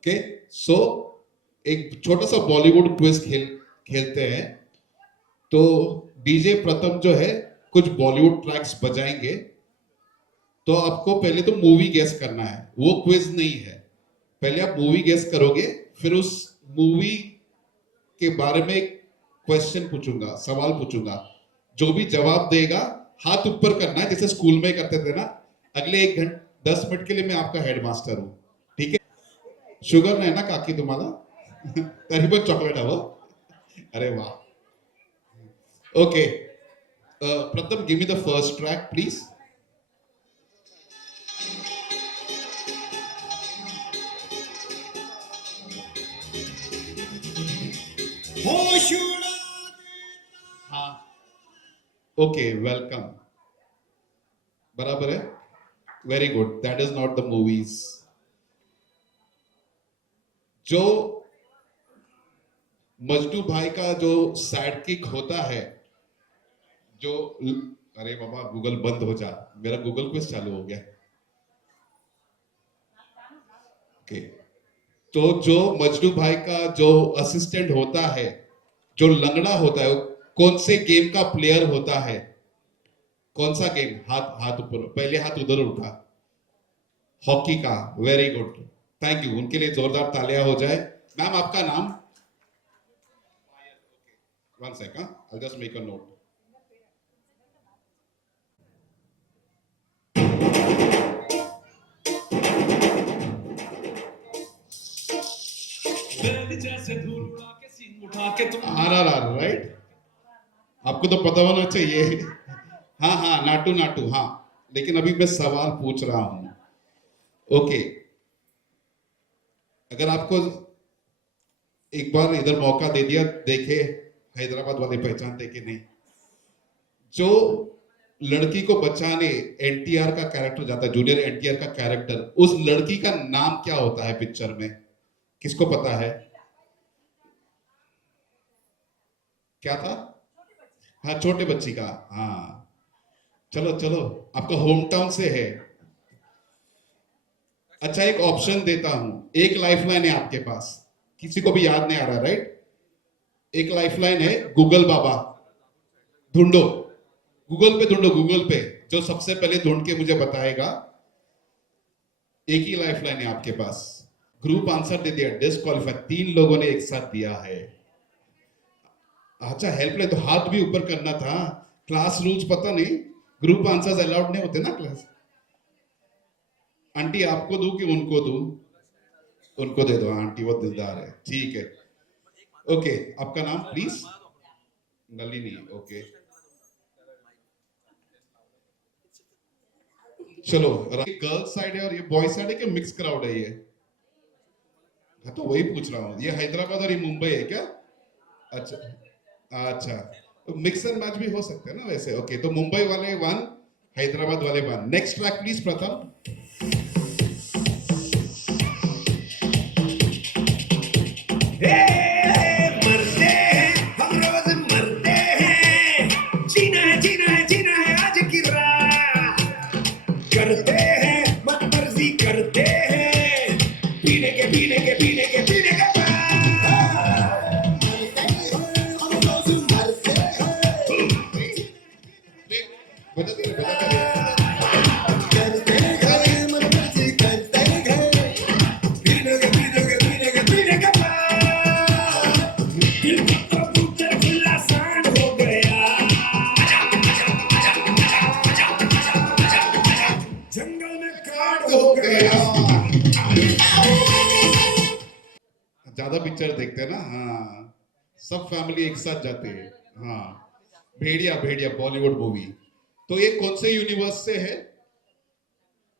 Okay so एक छोटा सा बॉलीवुड क्विज खेलते हैं। तो डीजे प्रथम जो है कुछ बॉलीवुड ट्रैक्स बजाएंगे, तो आपको पहले तो मूवी गेस करना है, वो क्विज नहीं है। पहले आप मूवी गेस करोगे, फिर उस मूवी के बारे में क्वेश्चन पूछूंगा, सवाल पूछूंगा। जो भी जवाब देगा हाथ ऊपर करना है, जैसे स्कूल में करते थे ना। अगले 1 घंटे 10 मिनट के लिए मैं आपका हेडमास्टर हूं, ठीक है? शुगर नाही ना काकी तुम्हाला? तरी पण चॉकलेट हवं? अरे वाह, ओके। प्रथम give me the first track please. हाँ, ओके, वेलकम। बराबर है, very good. That is not the movies. जो मजनू भाई का जो सैड किक होता है, जो अरे बाबा गूगल बंद हो जा, मेरा गूगल क्विज चालू हो गया। ओके, तो जो मजनू भाई का जो असिस्टेंट होता है, जो लंगड़ा होता है, कौन से गेम का प्लेयर होता है? कौन सा गेम? हाथ हाथ ऊपर, पहले हाथ उधर उठा। हॉकी का, वेरी गुड, थैंक यू। उनके लिए जोरदार तालियां हो जाए। मैम आपका नाम? One second, I just make a note. RRR right? आपको तो पता होना चाहिए। हाँ हाँ, नाटू नाटू, हाँ। लेकिन अभी मैं सवाल पूछ रहा हूं। ओके, अगर आपको एक बार इधर मौका दे दिया, देखे हैदराबाद वाले पहचानते कि नहीं। जो लड़की को बचाने एनटीआर का कैरेक्टर जाता है, जूनियर एनटीआर का कैरेक्टर, उस लड़की का नाम क्या होता है पिक्चर में? किसको पता है? क्या था? हाँ, छोटे बच्ची का। हाँ, चलो चलो, आपका होम टाउन से है। अच्छा, एक ऑप्शन देता हूं, एक लाइफलाइन है आपके पास। किसी को भी याद नहीं आ रहा राइट? एक लाइफलाइन है, गूगल बाबा। ढूंढो, गूगल पे ढूंढो, गूगल पे। जो सबसे पहले ढूंढ के मुझे बताएगा। एक ही लाइफलाइन है आपके पास। ग्रुप आंसर दे दिया, डिस्क्वालीफाई। 3 लोगों ने एक साथ दिया है। अच्छा, हेल्पलाइन तो हाथ भी ऊपर करना था। क्लास रूल्स पता नहीं, ग्रुप आंसर्स अलाउड नहीं होते ना क्लास। आंटी आपको दूं कि उनको दूं? उनको दे दो, आंटी वो दिलदार है, ठीक है। ओके, आपका नाम प्लीज? नलिनी, ओके। चलो, गर्ल्स साइड है और ये बॉय साइड है कि मिक्स क्राउड है ये? हाँ, तो वही पूछ रहा हूँ, ये हैदराबाद और ये मुंबई है क्या? अच्छा अच्छा, तो मिक्स एंड मैच भी हो सकते हैं ना वैसे। ओके, तो मुंबई वाले 1, हैदराबाद वाले 1। नेक्स्ट ट्रैक प्लीज प्रथम। मरते हैं हम रोज, मरते हैं। जीना है जीना है जीना है आज की रात। करते हैं मन मर्जी, करते हैं पीने के पीने के पीने के पीने के ज्यादा पिक्चर देखते हैं ना, हाँ। सब फैमिली एक साथ जाते हैं। हाँ, भेड़िया भेड़िया बॉलीवुड मूवी। तो ये कौन से यूनिवर्स से है?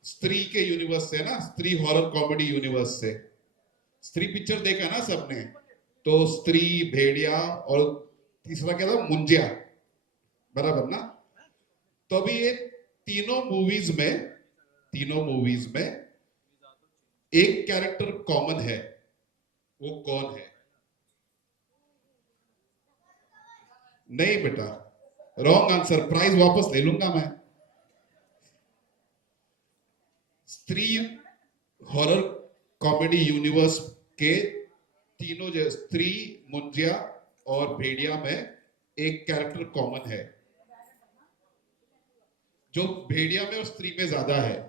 स्त्री के यूनिवर्स से ना, स्त्री हॉरर कॉमेडी यूनिवर्स से। स्त्री पिक्चर देखा ना सबने? तो स्त्री, भेड़िया और तीसरा क्या था, मुंजिया, बराबर ना? तो अभी ये तीनों मूवीज में एक कैरेक्टर कॉमन है, वो कौन है? नहीं बेटा, रॉन्ग आंसर, प्राइज वापस ले लूंगा मैं। स्त्री हॉरर कॉमेडी यूनिवर्स के तीनों जो स्त्री, मुंजिया और भेड़िया में एक कैरेक्टर कॉमन है, जो भेड़िया में और स्त्री में ज्यादा है।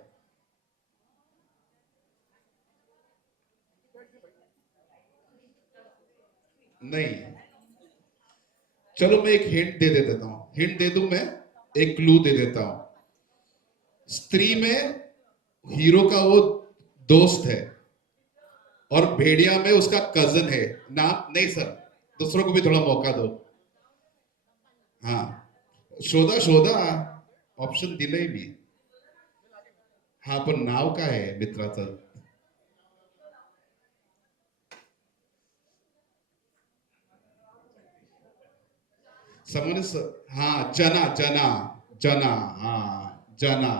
नहीं, चलो मैं एक हिंट दे देता हूं, हिंट दे दूं मैं, एक क्लू दे देता हूं। स्त्री में हीरो का वो दोस्त है और भेड़िया में उसका कजन है। नाम नहीं सर, दूसरों को भी थोड़ा मौका दो। हाँ, शोधा शोधा ऑप्शन दिले मी. हा पण नाव काय आहे मित्राचं? समज, हाँ जना जना जना, हाँ जना।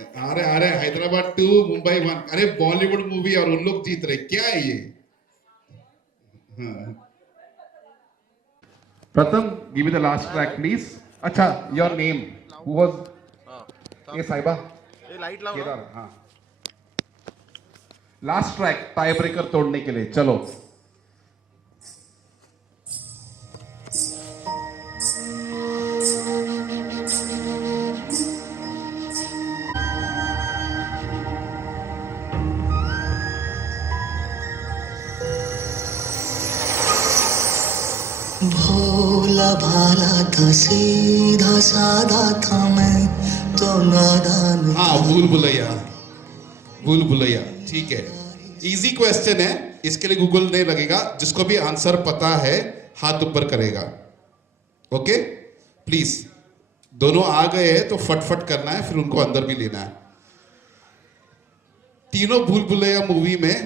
अरे अरे हैदराबाद 2 मुंबई 1, अरे बॉलीवुड मूवी और उन लोग जीत रहे, क्या है ये? हाँ। Pratham, give me the last track, please. अच्छा, your name. Who was? ये साहिबा. ये लाइट लाओ ना. केदार, हाँ. Last track, टाई ब्रेकर तोड़ने के लिए, चलो. भोला भाला था, सीधा साधा था, मैं तो नादान हाँ, भूल भुलैया, भूल भुलैया, ठीक है। इजी क्वेश्चन है, इसके लिए गूगल नहीं लगेगा। जिसको भी आंसर पता है हाथ ऊपर करेगा, ओके? प्लीज, दोनों आ गए हैं तो फटफट करना है, फिर उनको अंदर भी लेना है। तीनों भूल भुलैया मूवी में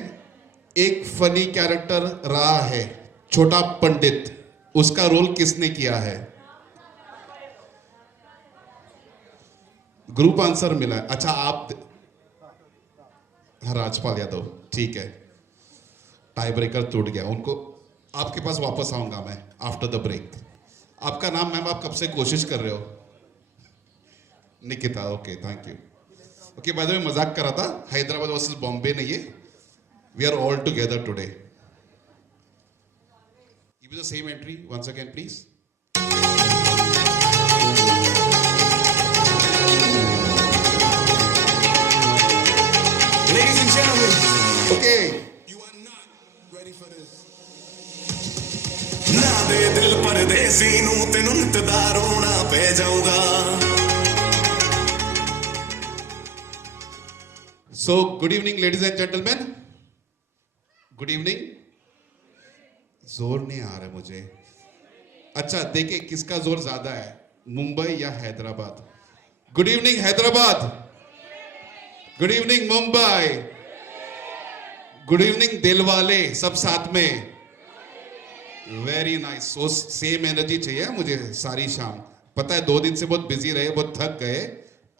एक फनी कैरेक्टर रहा है, छोटा पंडित। उसका रोल किसने किया है? ग्रुप आंसर मिला है। अच्छा, आप हाँ, राजपाल यादव, ठीक है। टाई ब्रेकर टूट गया, उनको आपके पास वापस आऊंगा मैं आफ्टर द ब्रेक। आपका नाम मैम, आप कब से कोशिश कर रहे हो? Nikita, okay, thank you. Okay, by the way मजाक कर रहा था, हैदराबाद वर्सेस बॉम्बे नहीं है, we are all together today. Give me the same entry once again please. Ladies and gentlemen, okay, you are not ready for this. ना दे दिल परदेसी नू तेनू नित दा रोना पै जाऊगा. So good evening ladies and gentleman, good evening. जोर नहीं आ रहा मुझे। अच्छा, देखिए किसका जोर ज्यादा है, मुंबई या Hyderabad? Good evening Hyderabad, good evening Mumbai, good evening Dilwale, सब साथ में। Very nice, so same energy चाहिए मुझे सारी शाम। पता है 2 दिन से बहुत बिजी रहे, बहुत थक गए,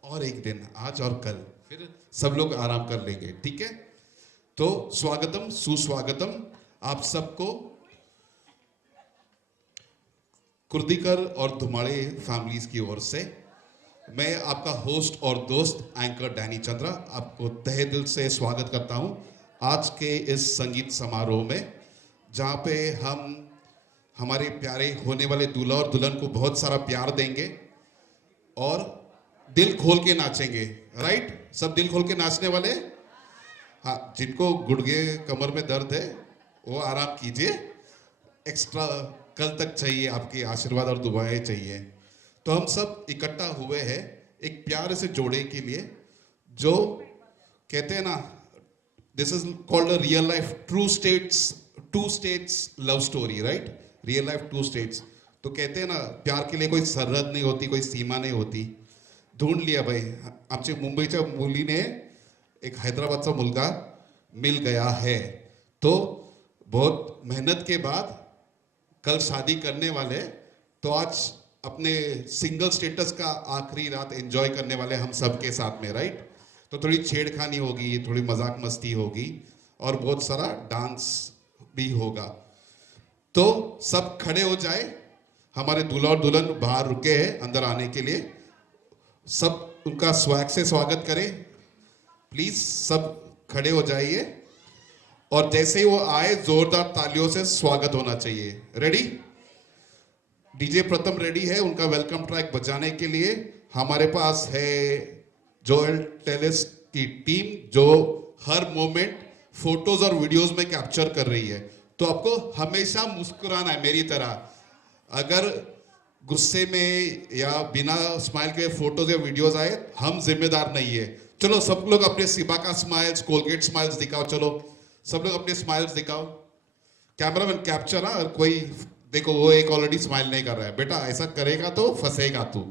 और एक दिन आज और कल फिर सब लोग आराम कर लेंगे, ठीक है? तो स्वागतम सुस्वागतम आप सबको कुर्दीकर और धुमाड़े फैमिलीज की ओर से। मैं आपका होस्ट और दोस्त एंकर डैनी चंद्रा आपको तहे दिल से स्वागत करता हूं आज के इस संगीत समारोह में, जहां पे हम हमारे प्यारे होने वाले दूल्हा और दुल्हन को बहुत सारा प्यार देंगे और दिल खोल के नाचेंगे। राइट? सब दिल खोल के नाचने वाले? हाँ, जिनको गुड़गे कमर में दर्द है वो आराम कीजिए, एक्स्ट्रा कल तक चाहिए, आपके आशीर्वाद और दुआएं चाहिए। तो हम सब इकट्ठा हुए हैं एक प्यारे से जोड़े के लिए, जो कहते हैं ना, this is called a real life two states love story, right? Real life 2 states. तो कहते हैं ना, प्यार के लिए कोई सरहद नहीं होती, कोई सीमा नहीं होती. ढूंढ लिया भाई. आमच्या मुंबईच्या मुलीने एक हैदराबादचा मुलगा मिल गया है. तो बहुत मेहनत के बाद कल शादी करने वाले, तो आज अपने सिंगल स्टेटस का आखिरी रात एंजॉय करने वाले हम सब के साथ में, राइट. तो थोड़ी छेड़खानी होगी, थोड़ी मजाक मस्ती होगी और बहुत सारा डांस भी होगा. तो सब खड़े हो जाए. हमारे दूल्हा और दुल्हन बाहर रुके हैं अंदर आने के लिए. सब उनका स्वैग से स्वागत करें. प्लीज सब खड़े हो जाइए और जैसे ही वो आए जोरदार तालियों से स्वागत होना चाहिए. रेडी? डीजे प्रथम रेडी है उनका वेलकम ट्रैक बजाने के लिए. हमारे पास है जोएल टेलेस की टीम जो हर मोमेंट फोटोज और वीडियोस में कैप्चर कर रही है. तो आपको हमेशा मुस्कुराना है मेरी तरह. अगर गुस्से में या बिना स्माइल के फोटोज या वीडियोस आए, हम जिम्मेदार नहीं है. चलो सब लोग अपने सिबा का स्माइल्स, कोलगेट स्माइल्स दिखाओ. चलो सब लोग अपने स्माइल्स दिखाओ. कैमरामैन कैप्चर ना. कोई देखो वो एक ऑलरेडी स्माइल नहीं कर रहा है. बेटा ऐसा करेगा तो फंसेगा तू.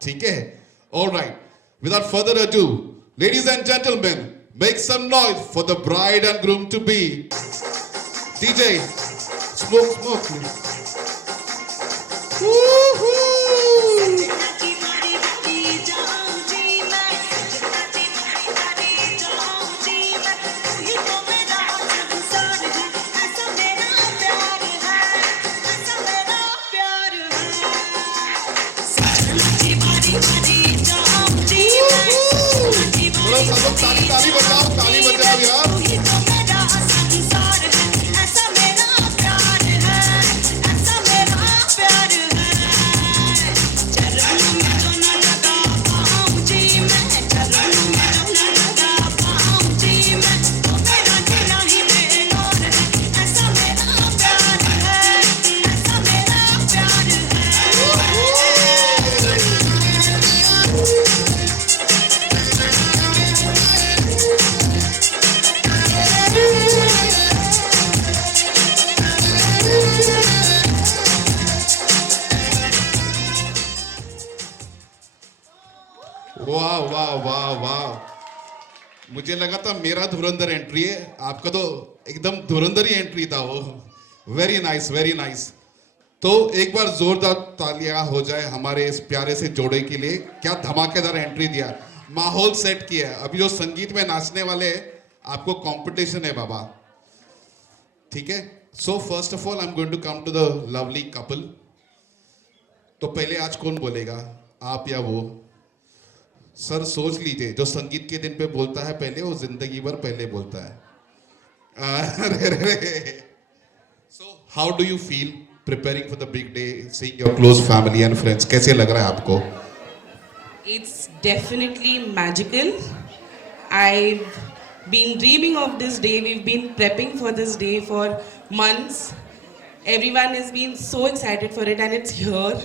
ठीक है? Alright. Without further ado, ladies and gentlemen, make some noise for the bride and groom to be. DJ, smoke, please. Woohoo! सब लोग ताली बजाओ यार. वाह वाह वाह वाह. मुझे लगा था मेरा धुरंधर एंट्री है, आपका तो एकदम धुरंधर ही एंट्री था वो. Very nice, very nice. तो एक बार जोरदार तालियां हो जाए हमारे इस प्यारे से जोड़े के लिए. क्या धमाकेदार एंट्री दिया, माहौल सेट किया. अभी जो संगीत में नाचने वाले आपको कंपटीशन है बाबा. ठीक है? So first of all I am going to come to the lovely couple. तो पहले आज कौन बोलेगा, आप या वो? सर सोच लीजिए, जो संगीत के दिन पे बोलता है पहले, वो जिंदगी भर पहले बोलता है. So how do you feel preparing for the big day, seeing your close family and friends? कैसे लग रहा है आपको? It's definitely magical. I've been dreaming of this day. We've been prepping for this day for months. Everyone has been so excited for it, and it's here.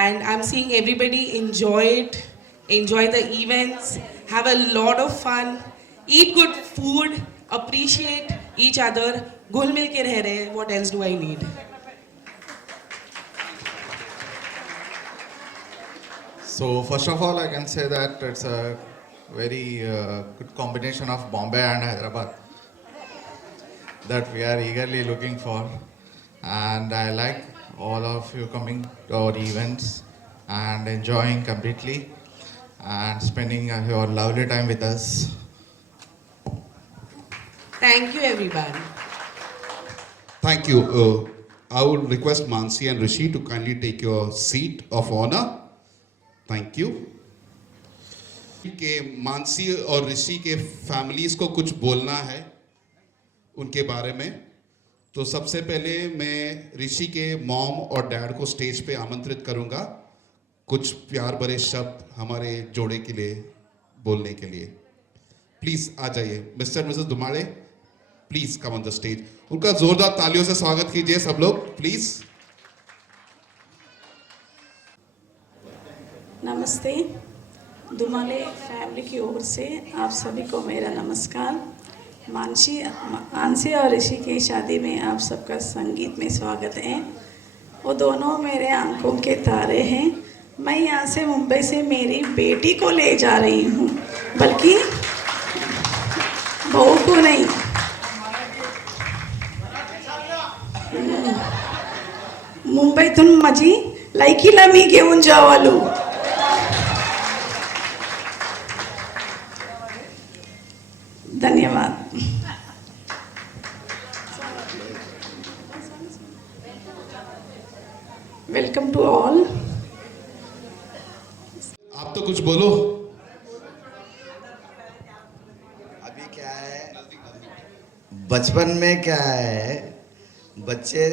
And I'm seeing everybody enjoy it. Enjoy the events, have a lot of fun, eat good food, appreciate each other. घुल मिल के रह रहे हैं. What else do I need? So first of all, I can say that it's a very good combination of Bombay and Hyderabad that we are eagerly looking for, and I like all of you coming to our events and enjoying completely and spending your lovely time with us. Thank you, everyone. Thank you. I would request Mansi and Rishi to kindly take your seat of honor. Thank you. के मानसी और ऋषि के families को कुछ बोलना है उनके बारे में. तो सबसे पहले मैं ऋषि के मॉम और डैड को स्टेज पे आमंत्रित करूंगा कुछ प्यार भरे शब्द हमारे जोड़े के लिए बोलने के लिए. प्लीज आ जाइए. Mr Mrs Dhumade, please come on the stage. उनका जोरदार तालियों से स्वागत कीजिए सब लोग प्लीज. नमस्ते. धुमाले फैमिली की ओर से आप सभी को मेरा नमस्कार. मानसी और ऋषि की शादी में आप सबका संगीत में स्वागत है. वो दोनों मेरे आंखों के तारे हैं। मैं यहाँ से मुंबई से मेरी बेटी को ले जा रही हूँ, बल्कि बहू को नहीं। मुंबईतून माझी लायकीला मी घेऊन जावालू. धन्यवाद. Welcome to all. आप तो कुछ बोलो. अभी क्या है, बचपन में क्या है, बच्चे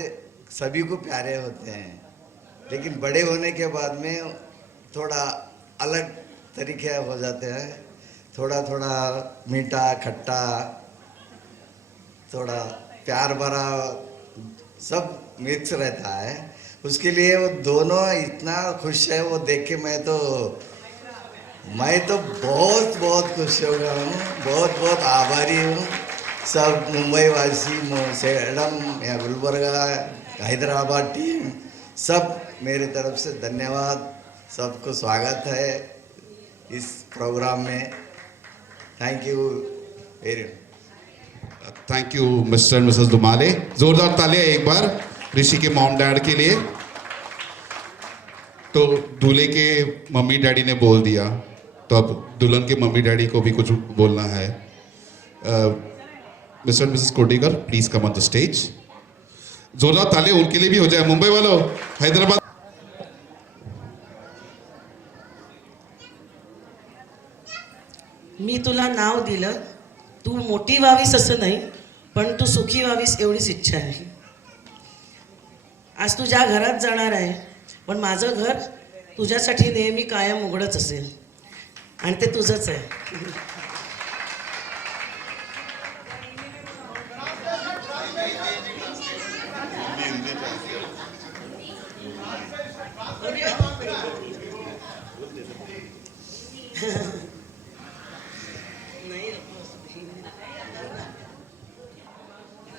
सभी को प्यारे होते हैं, लेकिन बड़े होने के बाद में थोड़ा अलग तरीके हो जाते हैं. थोड़ा थोड़ा मीठा खट्टा, थोड़ा प्यार भरा, सब मिक्स रहता है. उसके लिए वो दोनों इतना खुश है, वो देख के मैं तो बहुत बहुत खुश हो गया हूँ. बहुत बहुत आभारी हूँ सब मुंबई वासी, सेडम या गुलबर्गा, हैदराबाद टीम, सब मेरे तरफ से धन्यवाद. सबको स्वागत है इस प्रोग्राम में. Thank you very much. Thank you Mr and Mrs Dumale. जोरदार तालियां एक बार ऋषि के मॉम डैड के लिए. तो दूल्हे के मम्मी डैडी ने बोल दिया, तो अब दुल्हन के मम्मी डैडी को भी कुछ बोलना है. Mr and Mrs Kodikar, please come on the stage. जोरदार तालियां उनके लिए भी हो जाए. मुंबई वालों, हैदराबाद. मी तुला नाव दिलं, तू मोठी व्हावीस असं नाही, पण तू सुखी व्हावीस एवढीच इच्छा आहे. आज तुझ्या घरात जाणार आहे, पण माझं घर तुझ्यासाठी नेहमी कायम उघडच असेल, आणि ते तुझंच आहे.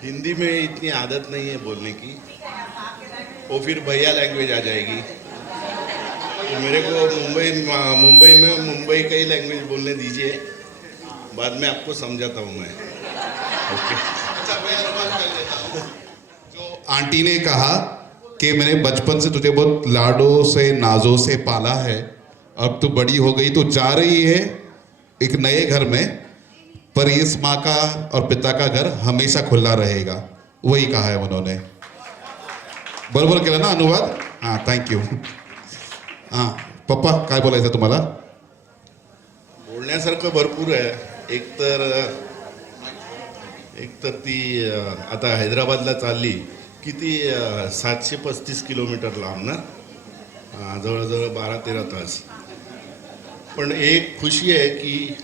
हिंदी में इतनी आदत नहीं है बोलने की, वो फिर भैया लैंग्वेज आ जाएगी. तो मेरे को मुंबई में मुंबई का ही लैंग्वेज बोलने दीजिए, बाद में आपको समझाता हूँ मैं. ओके. जो आंटी ने कहा कि मैंने बचपन से तुझे बहुत लाडों से नाजों से पाला है, अब तू बड़ी हो गई तो जा रही है एक नए घर में, पर इस माँ का और पिता का घर हमेशा खुला रहेगा. वही कहा है उन्होंने. बरोबर केलं ना अनुवाद? हां, थँक्यू. हां पप्पा, काय बोलायचं तुम्हाला? बोलण्यासारखं भरपूर आहे. एक तर ती आता हैदराबादला चालली, किती 735 किलोमीटर लांब ना, जवळजवळ 12-13 तास. पण एक खुशी आहे की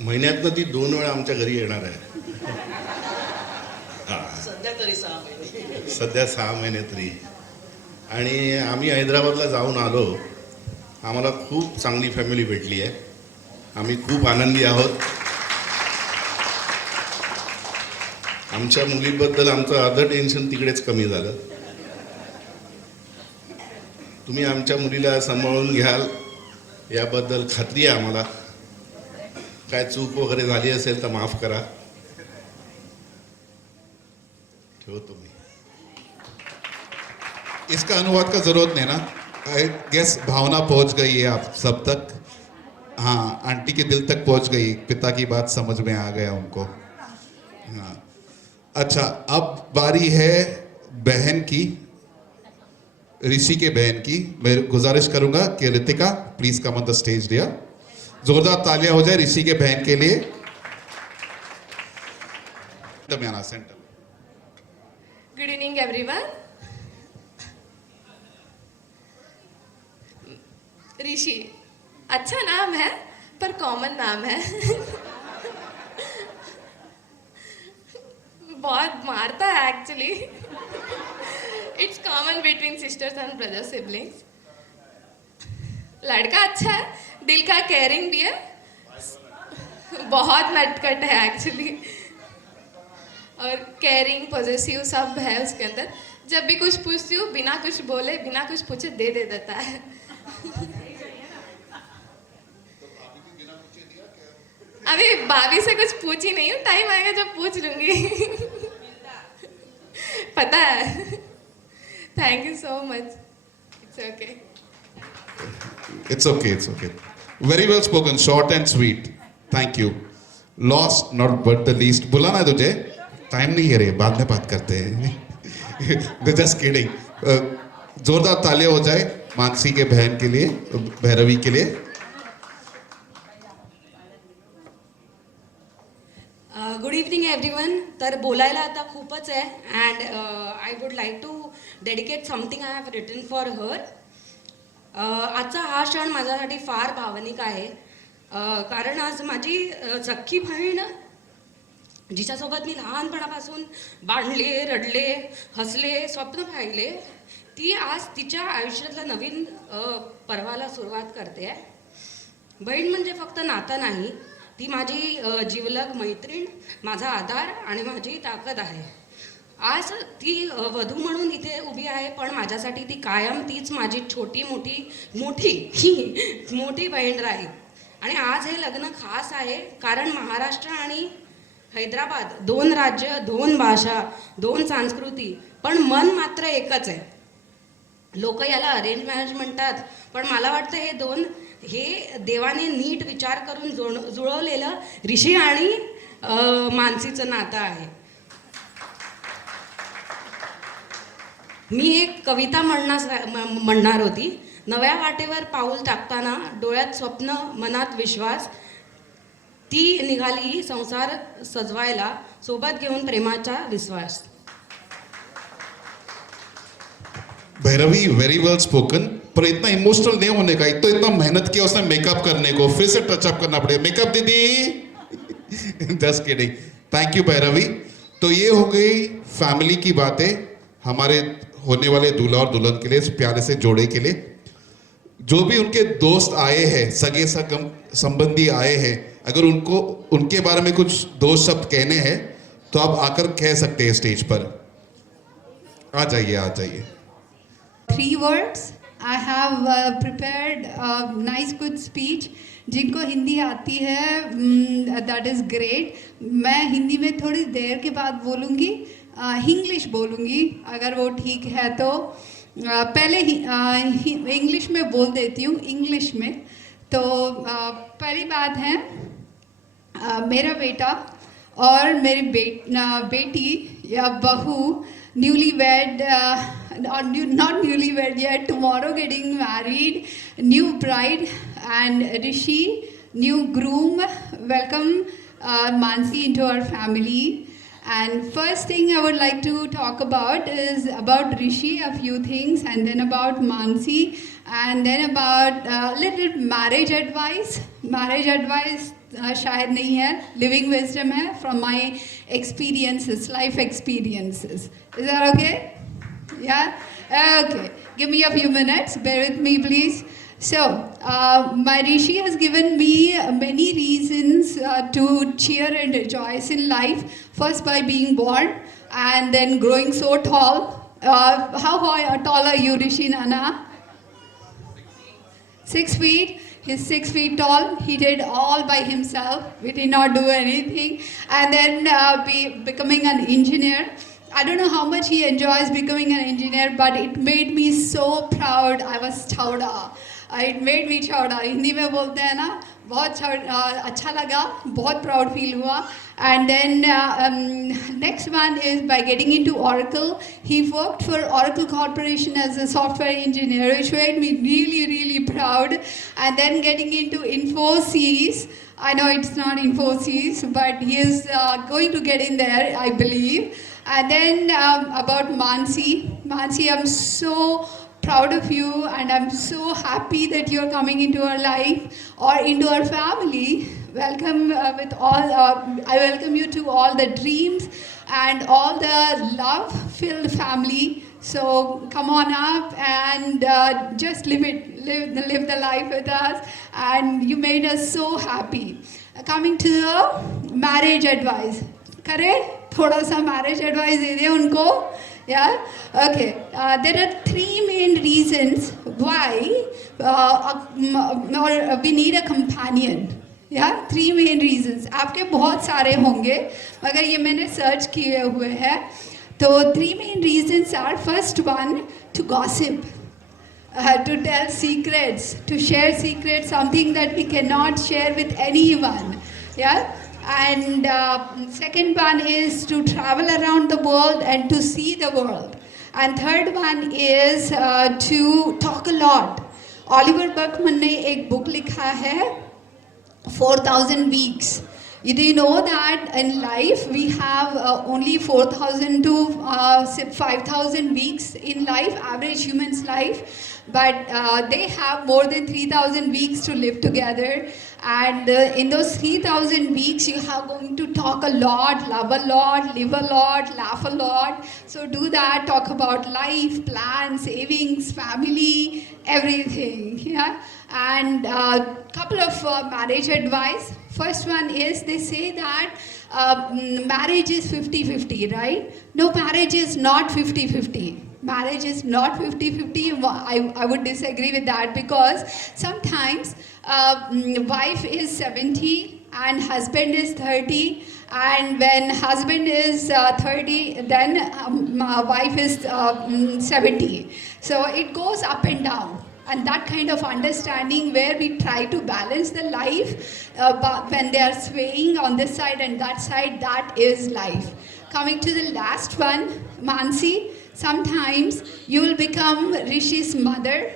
महिन्यातनं ती 2 वेळा आमच्या घरी येणार आहे. सध्या तरी 6 महिने. सध्या 6 महिने तरी. आणि आम्ही हैदराबादला जाऊन आलो, आम्हाला खूप चांगली फॅमिली भेटली आहे. आम्ही खूप आनंदी आहोत. आमच्या मुलीबद्दल आमचं अर्धं टेन्शन तिकडेच कमी झालं. तुम्ही आमच्या मुलीला सांभाळून घ्याल याबद्दल खात्री आहे आम्हाला. काय चूक वगैरे झाली असेल तर माफ करा. ठेवतो मी. इसका अनुवाद का जरूरत नहीं ना. आई गेस भावना पहुंच गई है आप सब तक. हाँ, आंटी के दिल तक पहुंच गई. पिता की बात समझ में आ गया उनको. हाँ, अच्छा, अब बारी है बहन की, ऋषि के बहन की. मैं गुजारिश करूंगा कि Ritika please come on the stage dear. जोरदार तालियां हो जाए ऋषि के बहन के लिए. Centre. Good evening everyone. Rishi अच्छा नाम है, पर कॉमन नाम है. बहुत मारता है actually. It's common between sisters and brother siblings. लड़का अच्छा है, दिल का केयरिंग भी है, बहुत नटखट है एक्चुअली, और केयरिंग पॉजिटिव सब है उसके अंदर. जब भी कुछ पूछती हूँ बिना कुछ बोले बिना कुछ पूछे दे देता है. अभी भाभी से कुछ पूछी नहीं हूँ, टाइम आएगा जब पूछ लूंगी. पता है. Thank you so much. It's okay. It's okay, it's okay. Very well spoken, short and sweet. Thank you. Last not but the least. बुलाना है तुझे? टाइम नहीं है रे, बाद में बात करते हैं. Just kidding. जोरदार तालियां हो जाए मानसी के बहन के लिए, भैरवी के लिए. Good evening everyone. तर बोलायला आता खूपच आहे and I would like to dedicate something I have written for her. आजचा हा क्षण माझ्यासाठी फार भावनिक आहे. कारण आज माझी सख्खी बहीण जिच्यासोबत मी लहानपणापासून बांधले, रडले, हसले, स्वप्न पाहिले, ती आज तिच्या आयुष्यातल्या नवीन पर्वाला सुरुवात करते आहे. बहीण म्हणजे फक्त नातं नाही, ती माझी जिवलग मैत्रीण, माझा आधार आणि माझी ताकद आहे. आज ती वधू म्हणून इथे उभी आहे, पण माझ्यासाठी ती कायम तीच माझी छोटी मोठी बहीण राहील. आणि आज हे लग्न खास आहे कारण महाराष्ट्र आणि हैदराबाद 2 राज्य, 2 भाषा, 2 संस्कृती, पण मन मात्र एकच आहे. लोक याला अरेंज मॅरेज म्हणतात, पण मला वाटतं हे देवाने नीट विचार करून जुळवलेलं ऋषी आणि मानसीचं नातं आहे. मी एक कविता म्हणणार होती. नव्या वाटेवर पाऊल टाकताना डोळ्यात स्वप्न, मनात विश्वास, ती निघाली संसार सजवायला, सोबत घेऊन प्रेमाचा विश्वास. भैरवी वेरी वेल स्पोकन, पर इतना इमोशनल नहीं होने का. तो इतना मेहनत किया उसने मेकअप करने को, फिर से टचअप करना पड़ेगा. मेकअप दीदी. Just kidding. Thank you Bhairavi. तो ये हो गई फैमिली की बातें हमारे होने वाले दूल्हा और दुल्हन के लिए, इस प्यारे से जोड़े के लिए. जो भी उनके दोस्त आए हैं, सगे संबंधी आए हैं, अगर उनको उनके बारे में कुछ 2 शब्द कहने हैं तो आप आकर कह सकते हैं स्टेज पर. आ जाइए. 3 words. I have prepared a nice good speech. जिनको हिंदी आती है that is great. मैं हिंदी में थोड़ी देर के बाद बोलूँगी, इंग्लिश बोलूँगी अगर वो ठीक है तो. पहले इंग्लिश में बोल देती हूँ. इंग्लिश में तो पहली बात है, मेरा बेटा और मेरी बेटी या बहू newly wed or not newly wed yet, tomorrow getting married, new bride and Rishi, new groom. Welcome Mansi into our family. And first thing I would like to talk about is about Rishi, a few things, and then about Mansi, and then about little marriage advice. Marriage advice शायद नहीं है, living wisdom है from my experiences, life experiences. Is that okay? Yeah? Okay. Give me a few minutes. Bear with me, please. So, my Rishi has given me many reasons to cheer and rejoice in life. First, by being born and then growing so tall. How tall are you, Rishi Nana? 6 feet. He's 6 feet tall. He did all by himself. We did not do anything. And then becoming an engineer. I don't know how much he enjoys becoming an engineer, but it made me so proud. I was chowda. It made me chowda. Hindi में बोलते हैं ना, बहुत अच्छा लगा, बहुत proud feel हुआ. And then next one is by getting into Oracle. He worked for Oracle Corporation as a software engineer, which made me really, really proud. And then getting into Infosys. I know it's not Infosys, but he is going to get in there, I believe. And then about Mansi. Mansi, I'm so proud of you and I'm so happy that you're coming into our life or into our family. Welcome with all, I welcome you to all the dreams and all the love-filled family. So come on up and just live the life with us, and you made us so happy. Coming to the marriage advice. करे थोड़ा सा marriage advice दे दे उनको. Yeah, okay. There are three main reasons why we need a companion. Yeah, three main reasons. आपके बहुत सारे होंगे मगर ये मैंने सर्च किए हुए हैं. तो three main reasons are: first one, to gossip, to tell secrets, to share secrets, something that we cannot share with anyone. Yeah. And second one is to travel around the world and to see the world. And third one is to talk a lot. Oliver Burkeman ने एक book लिखा है 4,000 weeks. Do you know that in life we have only 4,000 to 5,000 weeks in life, average human's life, but they have more than 3,000 weeks to live together. And in those 3,000 weeks, you are going to talk a lot, love a lot, live a lot, laugh a lot. So do that, talk about life, plans, savings, family, everything. Yeah. And couple of marriage advice. First one is, they say that marriage is 50-50, right? No, marriage is not 50-50. Marriage is not 50-50. I would disagree with that, because sometimes wife is 70 and husband is 30, and when husband is 30, then wife is 70. So it goes up and down. And that kind of understanding where we try to balance the life, but when they are swaying on this side and that side, that is life. Coming to the last one, Mansi, sometimes you will become Rishi's mother,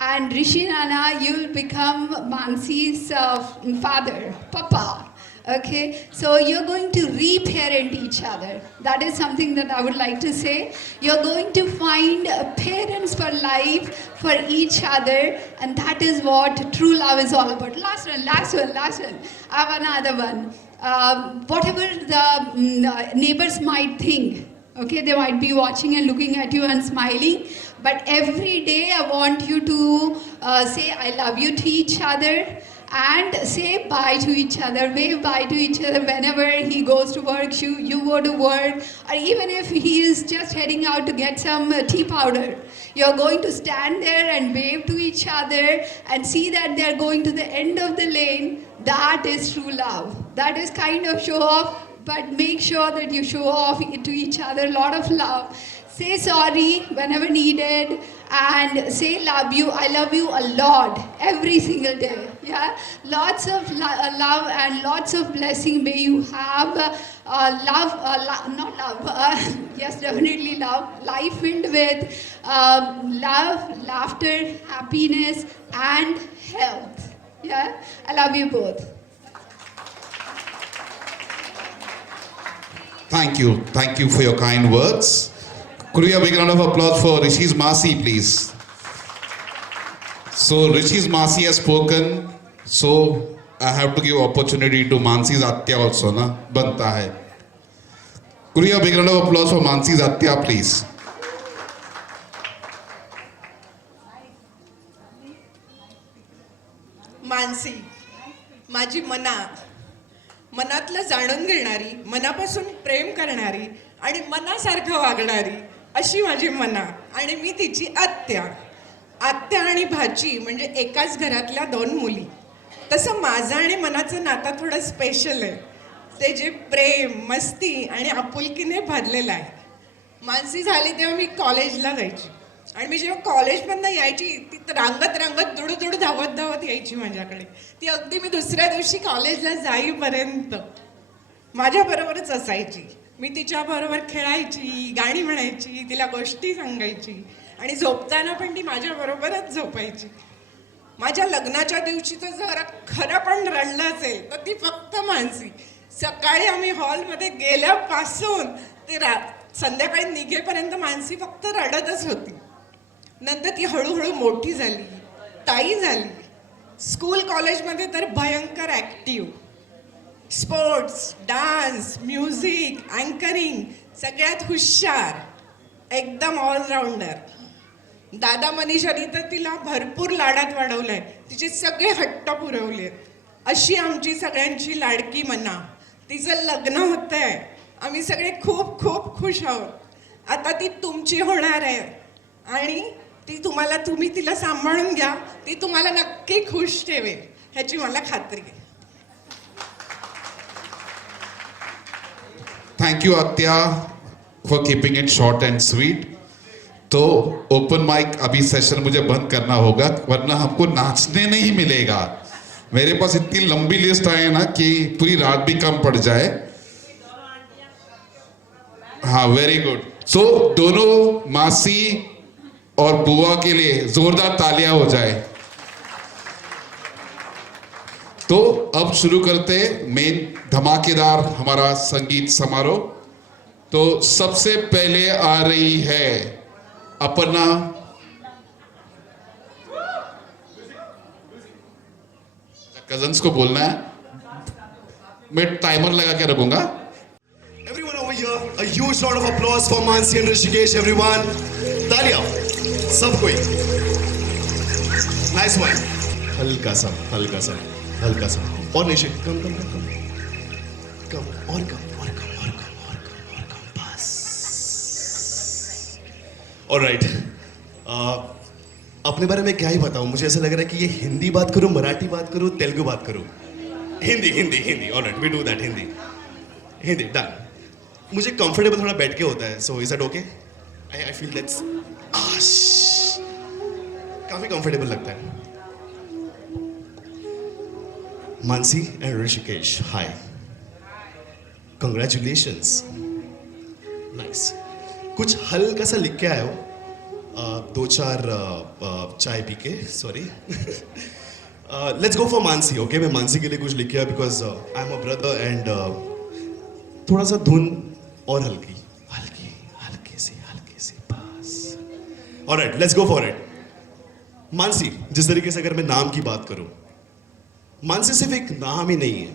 and Rishi Nana, you will become Mansi's father, Papa. Okay, so you're going to reparent each other. That is something that I would like to say. You're going to find parents for life for each other, and that is what true love is all about. Last one. I have another one. Whatever the neighbors might think, okay, they might be watching and looking at you and smiling, but every day I want you to say I love you to each other, and say bye to each other, wave bye to each other whenever he goes to work, you go to work, or even if he is just heading out to get some tea powder. You're going to stand there and wave to each other and see that they're going to the end of the lane. That is true love. That is kind of show off, but make sure that you show off to each other a lot of love. Say sorry whenever needed, and say love you. I love you a lot every single day. Yeah, lots of love and lots of blessing. May you have yes, definitely love. Life filled with love, laughter, happiness, and health. Yeah, I love you both. Thank you for your kind words. Could we have a big round of applause for Rishi's Masi, please? So Rishi's Masi has spoken, so I have to give opportunity to Mansi's Atya also, na? Banta hai. Could we have a big round of applause for Mansi's Atya, please? Mansi, माझी मनातलं जाणून घेणारी, मनापासून प्रेम करणारी आणि मनासारखं वागणारी अशी माझी मना, आणि मी तिची आत्या आणि भाची, म्हणजे एकाच घरातल्या दोन मुली. तसं माझं आणि मनाचं नातं थोडं स्पेशल आहे. ते जे प्रेम, मस्ती आणि आपुलकीने भरलेलं आहे. मानसी झाली तेव्हा मी कॉलेजला जायची, आणि मी जेव्हा कॉलेजमधनं यायची ती रांगत दुडू धावत यायची माझ्याकडे. ती अगदी मी दुसऱ्या दिवशी कॉलेजला जाईपर्यंत माझ्याबरोबरच असायची. मी तिच्याबरोबर खेळायची, गाणी म्हणायची, तिला गोष्टी सांगायची, आणि झोपताना पण ती माझ्याबरोबरच झोपायची. माझ्या लग्नाच्या दिवशी तर जरा खरं पण रडलं असेल तर ती फक्त मानसी. सकाळी आम्ही हॉलमध्ये गेल्यापासून ते संध्याकाळी निघेपर्यंत मानसी फक्त रडतच होती. नंतर ती हळूहळू मोठी झाली, ताई झाली. स्कूल कॉलेजमध्ये तर भयंकर active. Sports, dance, music, anchoring सगळ्यात हुशार, एकदम ऑलराऊंडर. दादा मनीषानी तर तिला भरपूर लाडात वाढवलंय, तिचे सगळे हट्ट पुरवलेत. अशी आमची सगळ्यांची लाडकी मना. तिचं लग्न होतंय, आम्ही सगळे खूप खूप खुश आहोत. आता ती तुमची होणार आहे आणि तुम्ही तिला सांभाळून घ्या. ती तुम्हाला नक्की खुश ठेवेल ह्याची मला खात्री आहे. थैंक यू आत्या for keeping it short and sweet. तो ओपन माइक अभी सेशन मुझे बंद करना होगा वरना हमको नाचने नहीं मिलेगा. मेरे पास इतनी लंबी लिस्ट आए ना कि पूरी रात भी कम पड़ जाए. हाँ वेरी गुड. सो दोनों मासी और बुआ के लिए जोरदार तालियां हो जाए. तो अब शुरू करते मेन धमाकेदार हमारा संगीत समारोह. तो सबसे पहले आ रही है अपना कजन्स को बोलना है. मैं टाइमर लगा के रखूंगा. Everyone over here, a huge round of applause for Mansi and Rishikesh, everyone. तालियां, सब कोई. Nice one. हल्का सा. और निशे, कम. और कम. बस. Alright. अपने बारे में क्या ही बताऊं. मुझे ऐसा लग रहा है कि ये हिंदी बात करूं, मराठी बात करूं, तेलुगु बात करूं. Hindi. Alright, we do that. Hindi, done. मुझे कंफर्टेबल थोड़ा बैठ के होता है. So is that okay? I feel that's काफी कंफर्टेबल लगता है. Mansi and Rishikesh, hi. Congratulations. Nice. कुछ हल्का सा लिख के आए हो. 2-4 चाय पी के. Sorry. Let's go for Mansi. Okay, मैं मानसी के लिए कुछ लिख के आया because I am a brother and थोड़ा सा धुन और हल्की सी बस. Alright, let's go for it. Mansi, जिस तरीके से अगर मैं नाम की बात करूं, मानसी सिर्फ एक नाम ही नहीं है.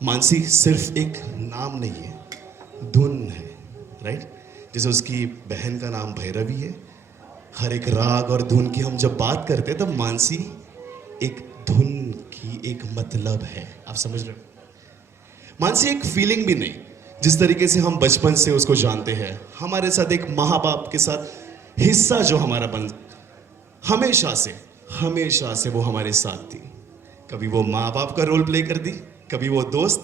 मानसी सिर्फ एक नाम नहीं है, धुन है. राइट? जैसे उसकी बहन का नाम भैरवी है. हर एक राग और धुन की हम जब बात करते हैं तब मानसी एक धुन की एक मतलब है. आप समझ रहे हो? मानसी एक फीलिंग भी नहीं. जिस तरीके से हम बचपन से उसको जानते हैं, हमारे साथ एक माँ बाप के साथ हिस्सा जो हमारा बन, हमेशा से वो हमारे साथ थी. कभी वो माँ बाप का रोल प्ले कर दी, कभी वो दोस्त,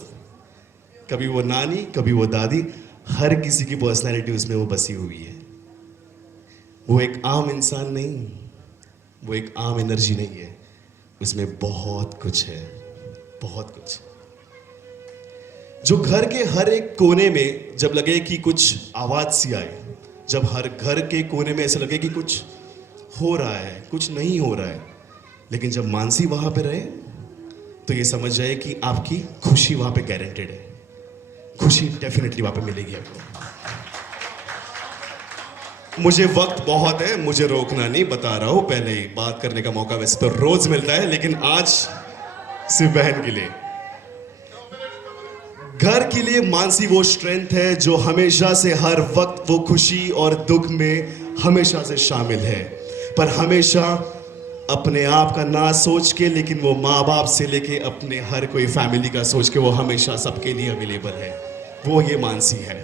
कभी वो नानी, कभी वो दादी. हर किसी की पर्सनैलिटी उसमें वो बसी हुई है. वो एक आम इंसान नहीं, वो एक आम एनर्जी नहीं है. उसमें बहुत कुछ है, बहुत कुछ. जो घर के हर एक कोने में जब लगे कि कुछ आवाज सी आए, जब हर घर के कोने में ऐसा लगे कि कुछ हो रहा है, कुछ नहीं हो रहा है, लेकिन जब मानसी वहां पे रहे तो ये समझ जाए कि आपकी खुशी वहां पे गारंटेड है. खुशी डेफिनेटली वहां पे मिलेगी आपको. मुझे वक्त बहुत है, मुझे रोकना नहीं, बता रहा हूं पहले ही. बात करने का मौका वैसे तो रोज मिलता है, लेकिन आज सिर्फ बहन के लिए. घर के लिए मानसी वो स्ट्रेंथ है जो हमेशा से, हर वक्त वो खुशी और दुख में हमेशा से शामिल है. पर हमेशा अपने आप का ना सोच के, लेकिन वो माँ बाप से लेके अपने हर कोई फैमिली का सोच के वो हमेशा सबके लिए अवेलेबल है. वो ये मानसी है.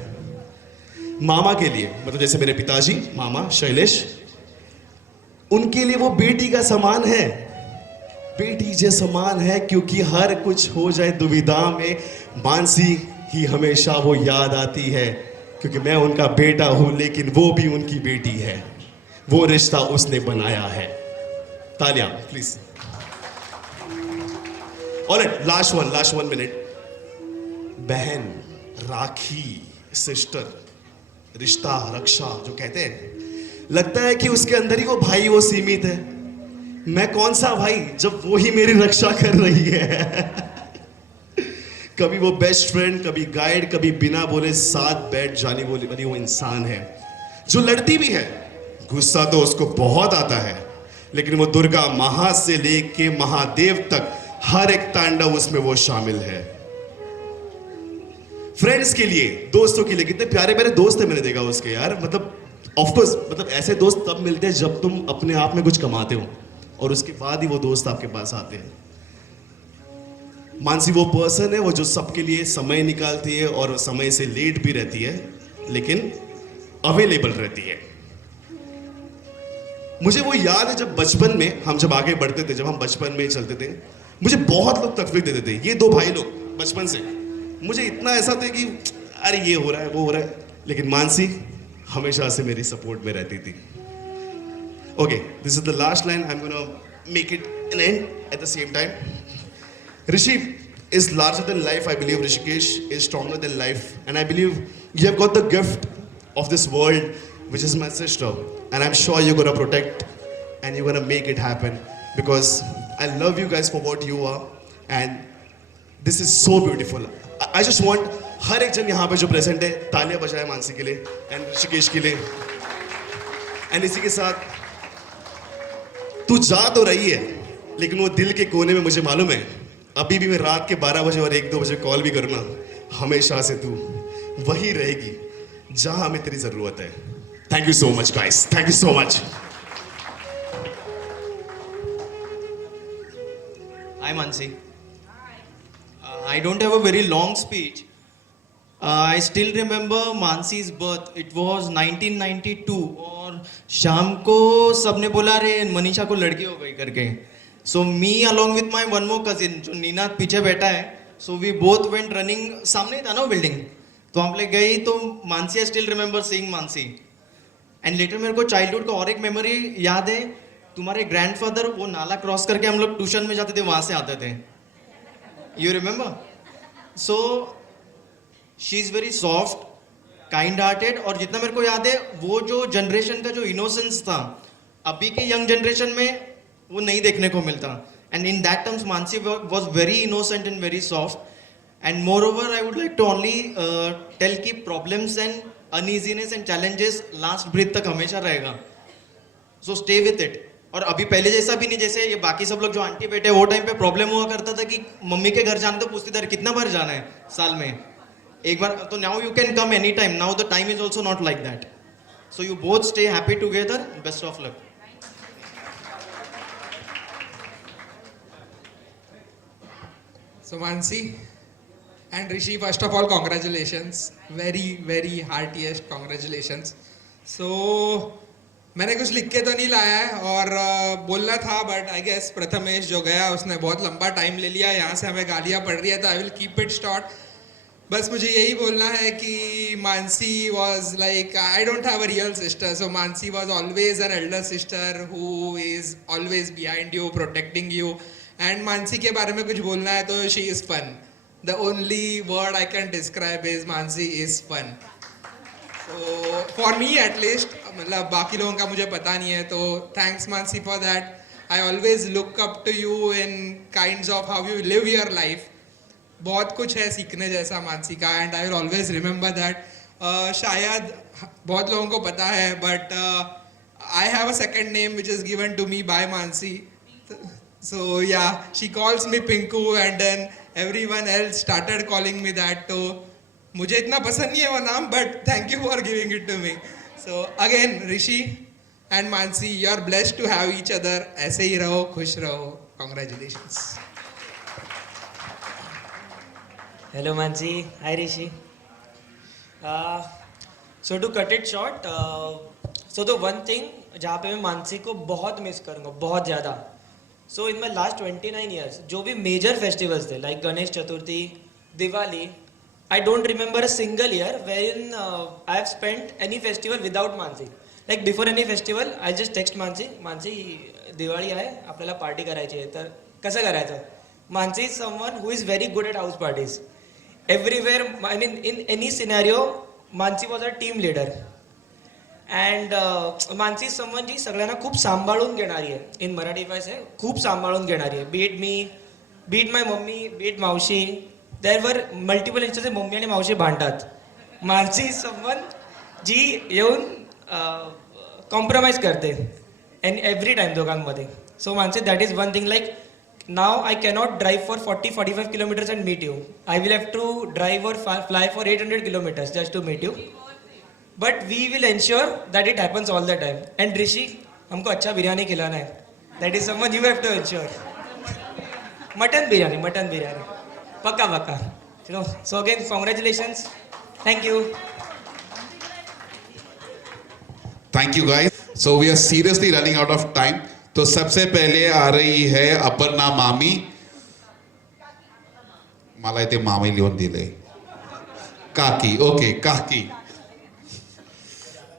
मामा के लिए, मतलब जैसे मेरे पिताजी मामा शैलेश, उनके लिए वो बेटी का समान है. बेटी जे समान है, क्योंकि हर कुछ हो जाए दुविधा में मानसी ही हमेशा वो याद आती है. क्योंकि मैं उनका बेटा हूं, लेकिन वो भी उनकी बेटी है. वो रिश्ता उसने बनाया है. तालियां please. Alright, last one minute. बहन, राखी, सिस्टर, रिश्ता, रक्षा जो कहते हैं, लगता है कि उसके अंदर ही वो भाई वो सीमित है. मैं कौन सा भाई जब वो ही मेरी रक्षा कर रही है. कभी वो बेस्ट फ्रेंड, कभी गाइड, कभी बिना बोले साथ बैठ जाने वाली वो इंसान है जो लड़ती भी है. गुस्सा तो उसको बहुत आता है, लेकिन वो दुर्गा महा से लेके महादेव तक हर एक तांडव उसमें वो शामिल है. फ्रेंड्स के लिए, दोस्तों के लिए, कितने प्यारे प्यारे दोस्त है मैंने देखा उसके यार. मतलब ऑफ कोर्स, मतलब ऐसे दोस्त तब मिलते हैं जब तुम अपने आप में कुछ कमाते हो, और उसके बाद ही वो दोस्त आपके पास आते हैं. मानसी वो पर्सन है वो जो सबके लिए समय निकालती है और समय से लेट भी रहती है, लेकिन अवेलेबल रहती है। मुझे वो याद है जब बचपन में हम जब आगे बढ़ते थे, जब हम बचपन में चलते थे, मुझे बहुत लोग तकलीफ देते थे। ये दो भाई लोग बचपन से मुझे इतना ऐसा था कि अरे ये हो रहा है, वो हो रहा है, लेकिन मानसी हमेशा से मेरी सपोर्ट में रहती थी। Okay, this is the last line, I am gonna make it an end at the same time. Rishi is larger than life. I believe Rishikesh is stronger than life, and I believe you have got the gift of this world, which is my sister, and I'm sure you're gonna protect and you're gonna make it happen, because I love you guys for what you are, and this is so beautiful. I just want हर एक जन यहाँ पे जो present है तालियां बजाए मानसी के लिए एंड ऋषिकेश के लिए। एंड इसी के साथ तू जा तो रही है, लेकिन वो दिल के कोने में मुझे मालूम है अभी भी मैं रात के 12 बजे और 1-2 बजे कॉल भी करूँ ना, हमेशा से तू वही रहेगी जहां हमें तेरी जरूरत है। Thank you so much guys, thank you so much. Hi Mansi. I don't have a very long speech. I still remember Mansi's birth. It was 1992 और शाम को सबने बोला रे मनीषा को लड़की हो गई करके। So me along with my one more cousin जो नीनाथ पीछे बैठा है, so we both went running, सामने था ना बिल्डिंग, तो हम लोग गए तो Mansi, I still remember seeing Mansi. And later मेरे को चाइल्डहुड का और एक मेमोरी याद है, तुम्हारे ग्रैंडफादर वो नाला क्रॉस करके हम लोग ट्यूशन में जाते थे, वहाँ से आते थे, you remember? So she is very soft, kind hearted, और जितना मेरे को याद है वो जो जनरेशन का जो इनोसेंस था अभी के यंग जनरेशन में वो नहीं देखने को मिलता। And in that terms Mansi was very innocent and very soft. And moreover I would like to only tell की problems and uneasiness and challenges last breath तक हमेशा रहेगा, सो स्टे विथ इट। और अभी पहले जैसा भी नहीं, जैसे ये बाकी सब लोग जो आंटी बेटे, वो टाइम पे प्रॉब्लम हुआ करता था कि मम्मी के घर जाना तो पूछती थी कितना बार जाना है साल में, एक बार, तो now you can come any time, now the time is also not like that. So you both stay happy together, best of luck. So Mansi and Rishi, first of all, congratulations. Very, very heartiest congratulations. So मैंने कुछ लिख के तो नहीं लाया है और बोलना था, बट आई गेस प्रथमेश जो गया उसने बहुत लंबा टाइम ले लिया, यहाँ से हमें गालियाँ पड़ रही है, तो I will keep it short. बस मुझे यही बोलना है कि Mansi was like, I don't have a real sister, so Mansi was always an elder sister who is always behind you, protecting you. And Mansi के बारे में कुछ बोलना है तो she is fun. The only word I can describe is Mansi is fun. तो for me at least, मतलब बाकी लोगों का मुझे पता नहीं है, तो thanks Mansi for that. I always look up to you in kinds of how you live your life. बहुत कुछ है सीखने जैसा मानसी का, and I will always remember that. शायद बहुत लोगों को पता है, but I have a second name which is given to me by Mansi. So yeah, she calls me Pinku, and then everyone else started calling me that. तो मुझे इतना पसंद नहीं है वो नाम, but thank you for giving it to me. So again, Rishi and Mansi, you are blessed to have each other. ऐसे ही रहो, खुश रहो. Congratulations. Hello Mansi, hi Rishi. So to cut it short, so the one thing जहाँ पे मैं मानसी को बहुत miss करूँगा, बहुत ज़्यादा। सो इन माई लास्ट 29 ईयर्स जो भी मेजर फेस्टिवल्स थे, like Ganesh Chaturthi, Diwali, I don't remember a single year wherein I have spent any festival without Mansi. Like before any festival I just text Mansi, Mansi Diwali आहे, आपल्याला पार्टी करायची आहे, तर कसं करायचं? Mansi is someone who is very good at house parties everywhere. I mean in any scenario Mansi was a team leader. And Mansi someone जी सगळ्यांना खूप सांभाळून घेणारी आहे, इन मराठी भाषा आहे, खूप सांभाळून घेणारी आहे. Beat me, beat my mummy, beat मावशी, there were multiple instances mummy आणि मावशी भांडतात. मानसी समवन जी येऊन कॉम्प्रोमाइज करते एन एव्हरी टाईम दोघांमध्ये. So Mansi that is one thing, like now I cannot drive for 40-45 kilometres and meet you. I will have to drive or fly for 800 kilometres just to meet you. But we will ensure that it happens all the time. And Rishi, हमको अच्छा बिरयानी खिलाना है, that is someone you have to ensure. Mutton biryani पक्का पक्का. चलो, so again congratulations, thank you. Thank you guys. So we are seriously running out of time. तो सबसे पहले आ रही है अपर्णा मामी. मला इथे मामी लिहून दिले. काकी. ओके काकी.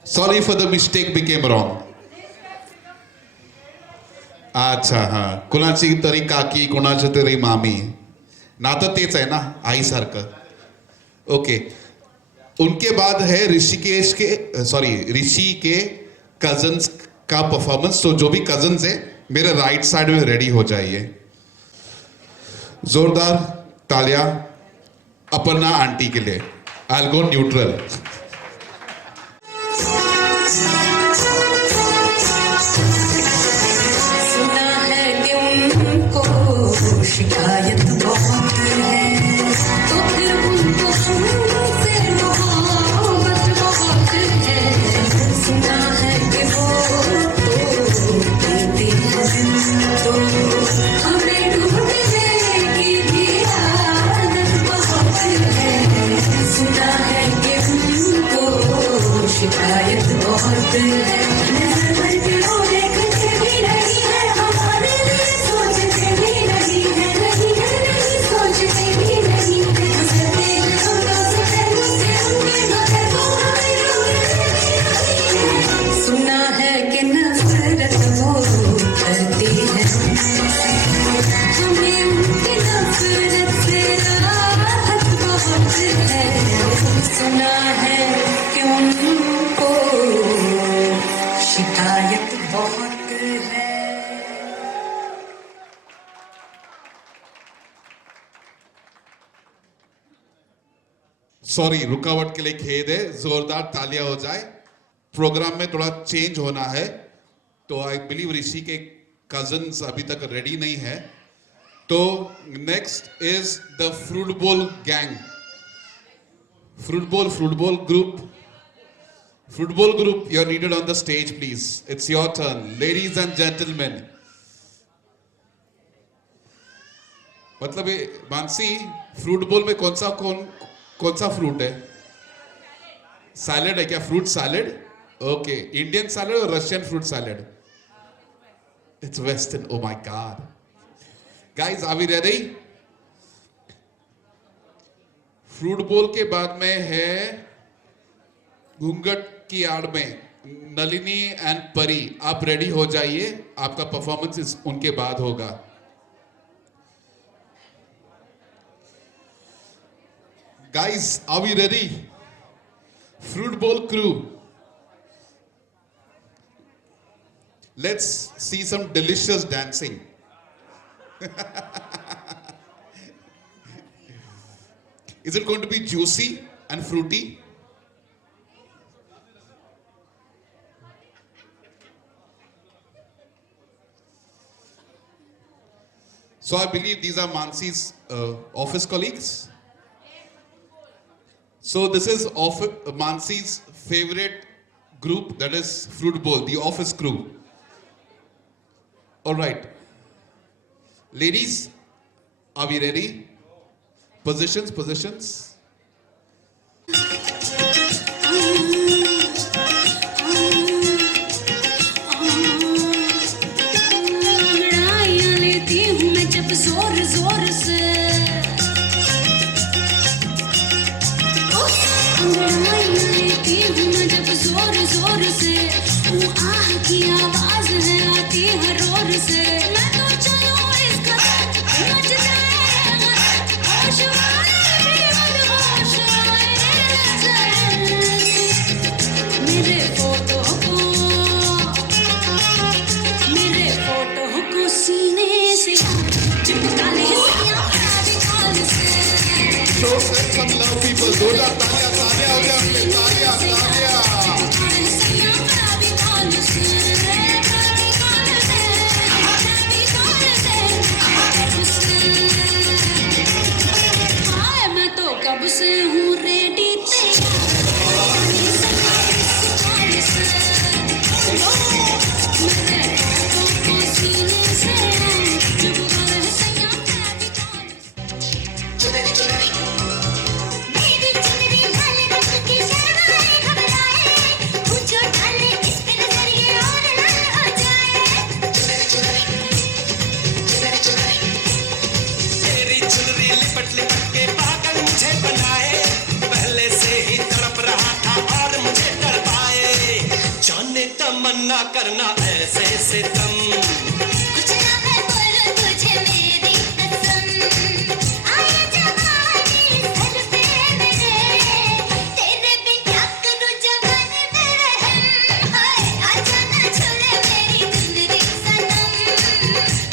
Sorry for the mistake became wrong. अच्छा हा. कुणाची तरी काकी कुणाची तरी मामी. नातं तेच आहे ना आईसारखं. ओके. उनके बाद है ऋषिकेश के ऋषि के कजन्स का परफॉर्मेंस. तो जो भी कजन्स है मेरे राइट साइड में रेडी हो जाइए. जोरदार तालियां अपर्णा आंटी के लिए. I will go neutral. सुना है कि उनको शिकायत बहुत है, तो फिर उनको हमसे मोहब्बत बहुत है. सुना है कि वो तो देते हैं तो हमें ढूंढने की भी आदत बहुत है. सुना है कि उनको शिकायत बहुत है. नजर भर के वो देखते भी नहीं है, हमारे लिए सोचते भी नहीं है, नहीं सोचते भी नहीं है. गुजरते हम रोज पहलू से उनके मगर वो हमें ढूंढने भी नहीं है. सुना है कि नफरत वो करती है हमसे, हमें उनकी नफरत से राहत बहुत है. सुना है कि उनको शिकायत बहुत है. सॉरी रुकावट के लिए खेद है. जोरदार तालियां हो जाए. प्रोग्राम में थोड़ा चेंज होना है. तो आई बिलीव ऋषि के कजन्स अभी तक रेडी नहीं है. तो नेक्स्ट इज द फ्रूट बोल गैंग. फ्रूट बोल group. Fruit Bowl group, you're needed on the stage, please. It's your turn, ladies and gentlemen. मतलब ये मानसी फ्रूट बोल में कौन सा फ्रूट है? सैलेड है क्या? Fruit salad. Okay. Indian salad और Russian fruit salad? It's western. Oh my god. Guys are we ready? Fruit bowl के बाद में है घूंघट की आड़ में नलिनी एंड परी. आप रेडी हो जाइए. आपका परफॉर्मेंस उनके बाद होगा. Guys are we ready? Fruit bowl crew, let's see some delicious dancing. Is it going to be juicy and fruity? So I believe these are Mansi's office colleagues. So this is Mansi's favorite group, that is Fruit Bowl, the office crew. All right. Ladies, are we ready? Positions. जोर जोर से लेती हूँ मैं जब जोर जोर से. वो आह की आवाज है आती है रोर से. मैं तो चलूं इसका मच जाएगा होश आए होश आए. मेरे फोटो को सीने से चिपका ले So send some love, people. जोरदार तालियां हो जाए. तालियां. मैं तो कब से हूँ रेडी. Baby, चुनरी लिपट लिपट के पागल मुझे बनाए, पहले से ही तड़प रहा था और मुझे तड़पाए, जाने तमन्ना करना ऐसे सितम। कुछ ना मैं बोलूं तुझे मेरी कसम, आए जवानी सर पे मेरे, तेरे बिन क्या करूं जवानी में रहम, हाय आजा ना छोड़े मेरी चुनरी सनम,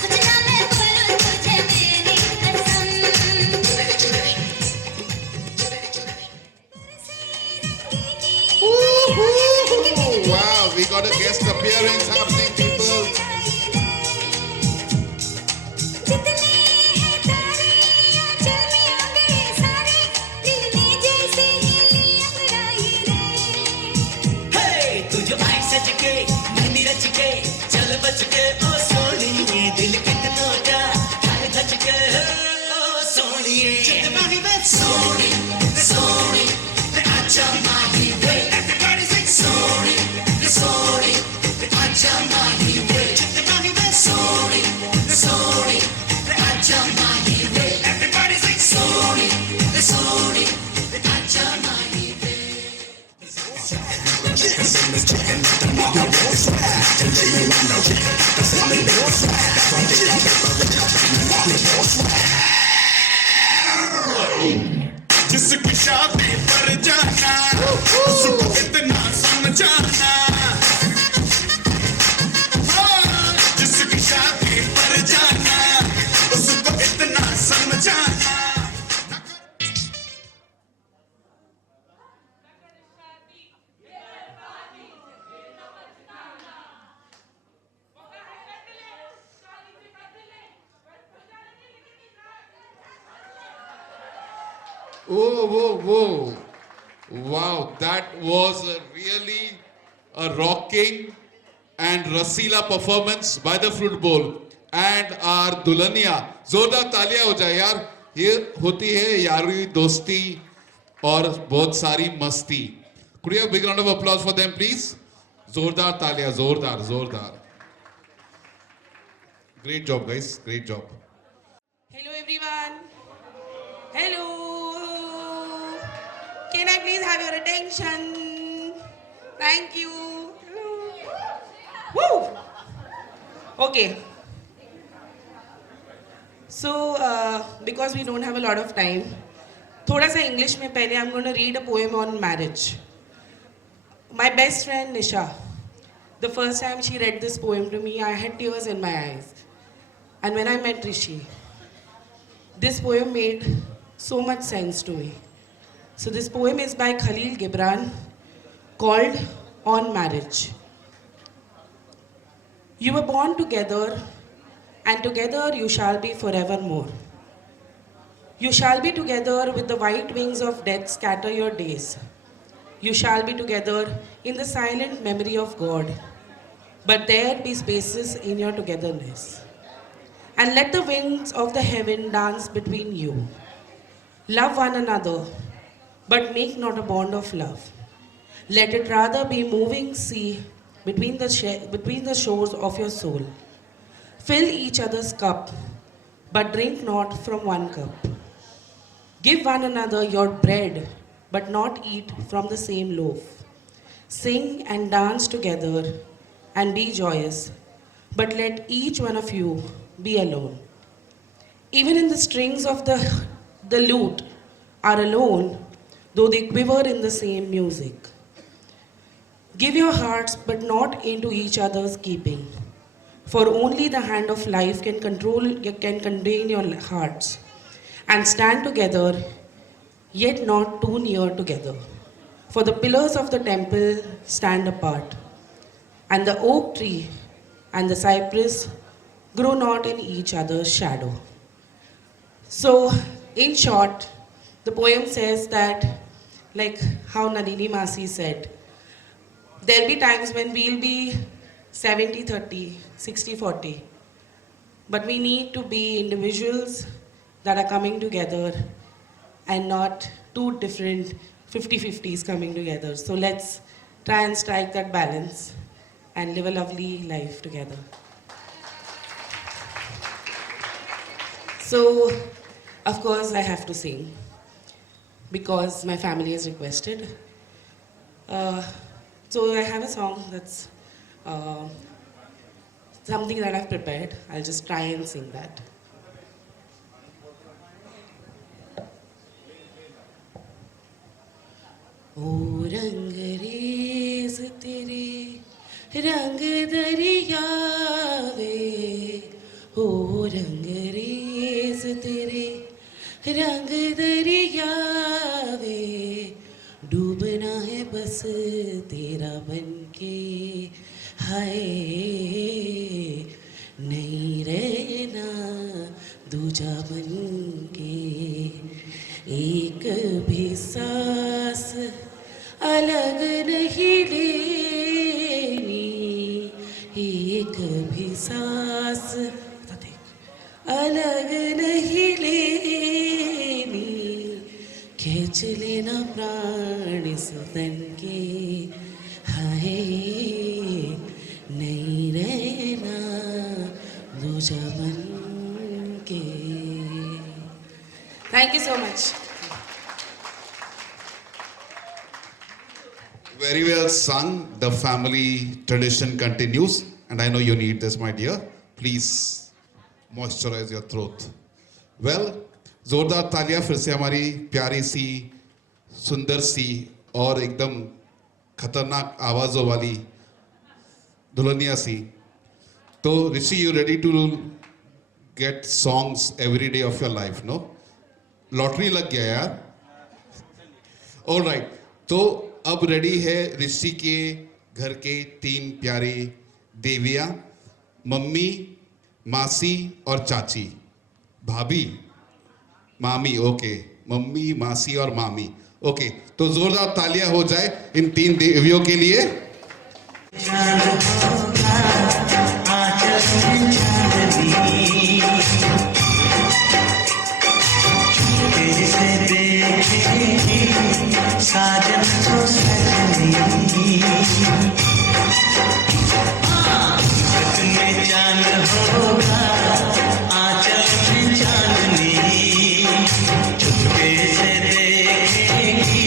कुछ ना मैं बोलूं तुझे मेरी Wow, we got a guest appearance happening, people. हे तू जो आई सज के मेहंदी रच के चल बच के ओ सोनिए, दिल कितनों का हाय धज के ओ सोनिए, चितवानी में सोनी सोनी ते आजा माही वे, everybody sing सोनी सोनी ते आजा माही वे, चितवानी में सोनी सोनी ते आजा माही वे, everybody sing सोनी सोनी ते आजा माही वे। जिसकी शादी पर जाना उसको इतना समझाना, जिसकी शादी पर जाना उसको इतना समझाना। Whoa. Wow, that was really a rocking and Rasila performance by the Fruit Bowl and our Dulhania. जोरदार तालियां हो जाए यार, ये होती है यारी दोस्ती और बहुत सारी मस्ती. Could you have a big round of applause for them, please? जोरदार तालियां, जोरदार. Great job, guys. Great job. Hello everyone. Hello. Can I please have your attention? Thank you. Hello. Woo. Okay. So, because we don't have a lot of time, थोड़ा सा English में पहले I'm going to read a poem on marriage. My best friend Nisha, the first time she read this poem to me, I had tears in my eyes. And when I met Rishi, this poem made so much sense to me. So this poem is by Khalil Gibran called On Marriage. You were born together and together you shall be forevermore. You shall be together with the white wings of death scatter your days. You shall be together in the silent memory of God. But there be spaces in your togetherness. And let the winds of the heaven dance between you. Love one another, but make not a bond of love. Let it rather be moving sea between the shores of your soul. Fill each other's cup, but drink not from one cup. Give one another your bread, but not eat from the same loaf. Sing and dance together and be joyous, but let each one of you be alone. Even in the strings of the lute are alone, though they quiver in the same music. Give your hearts, but not into each other's keeping, for only the hand of life can contain your hearts, and stand together, yet not too near together. For the pillars of the temple stand apart, and the oak tree and the cypress grow not in each other's shadow. So, in short, the poem says that, like how Nalini Masi said, there'll be times when we'll be 70-30, 60-40, but we need to be individuals that are coming together and not two different 50-50s coming together. So let's try and strike that balance and live a lovely life together. So of course, I have to sing because my family has requested. So I have a song that's something that I've prepared. I'll just try and sing that. ओ रंगरेज तेरे रंग दरिया वे, ओ रंगरेज तेरे रंग दरिया वे, डूबना है बस तेरा बनके, हाय नहीं रहना दूजा बनके, एक भी सांस अलग नहीं लेनी, एक भी सांस अलग नहीं लेनी, खींच लेना प्राण इस तन के, हाय नहीं रहना दूजा बन के. Thank you so much. Very well sung. The family tradition continues, and I know you need this, my dear. Please moisturize your throat. Well, जोरदार तालियां फिर से हमारी प्यारी सी, सुंदर सी और एकदम खतरनाक आवाजों वाली दुल्हनिया सी. तो ऋषि, you ready to get songs every day of your life, no? Lottery लग गया यार. ऑल राइट, तो अब रेडी है ऋषि के घर के 3 प्यारी देवियां, मम्मी, मासी और चाची, भाभी, मामी. ओके, मम्मी, मासी और मामी. ओके, तो जोरदार तालियां हो जाए इन 3 देवियों के लिए. साजन तो सजनी में चांद होगा, आंचल में चांदनी, चुपके से देखेगी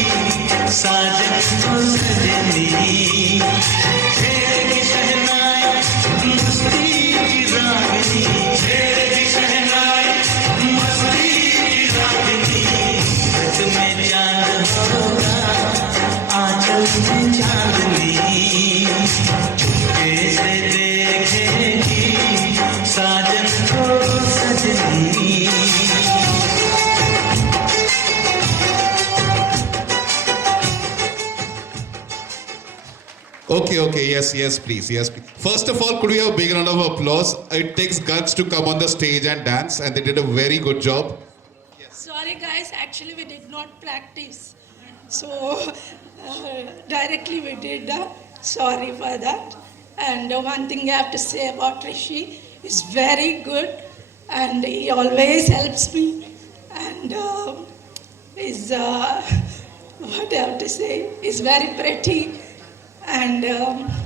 साजन तो सजनी, छेड़ेगी शहनाई मस्ती की रागनी, छेड़ेगी शहनाई मस्ती की रागनी, में चांद होगा, आंचल में चांदनी, चुपके से देखेगी साजन को सजनी. Okay, yes, please. First of all, could we have a big round of applause? It takes guts to come on the stage and dance, and they did a very good job. Sorry guys, actually we did not practice. So directly we did. Sorry for that. And one thing I have to say about Rishi is very good, and he always helps me. And is what I have to say, he's very pretty, and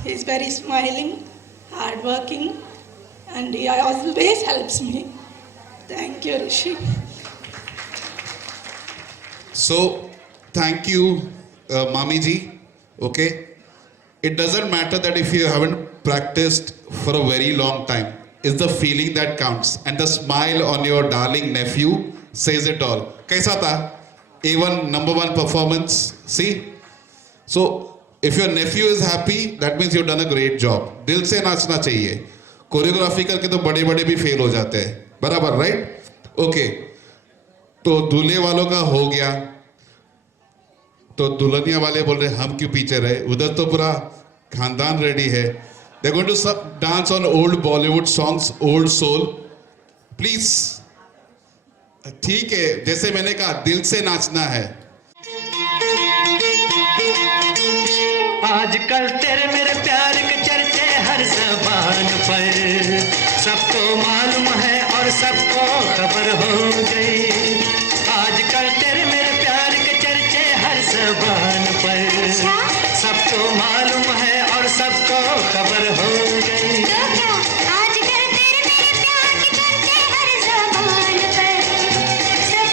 he's very smiling, hardworking, and he always helps me. Thank you, Rishi. So, thank you, Mami ji. Okay, it doesn't matter that if you haven't practiced for a very long time. It's the feeling that counts, and the smile on your darling nephew says it all. Kaisa tha? A1, number 1 performance. See? So, if your nephew is happy, that means you've done a great job. दिल से नाचना चाहिए. Choreography करके तो बड़े-बड़े भी fail हो जाते हैं. बराबर, right? Okay. तो दूल्हे वालों का हो गया, तो दुल्हनिया वाले बोल रहे हम क्यों पीछे रहे, उधर तो पूरा खानदान रेडी है. They're going to dance on old Bollywood songs, old soul. Please. ठीक है, जैसे मैंने कहा दिल से नाचना है. आजकल तेरे मेरे प्यार के चर्चे हर ज़बान पर, सबको मालूम है और सबको खबर हो गई. आजकल तेरे मेरे प्यार के चर्चे हर ज़बान पर, सबको मालूम है और सबको खबर हो गई. आजकल तेरे मेरे प्यार के चर्चे हर ज़बान पर, सबको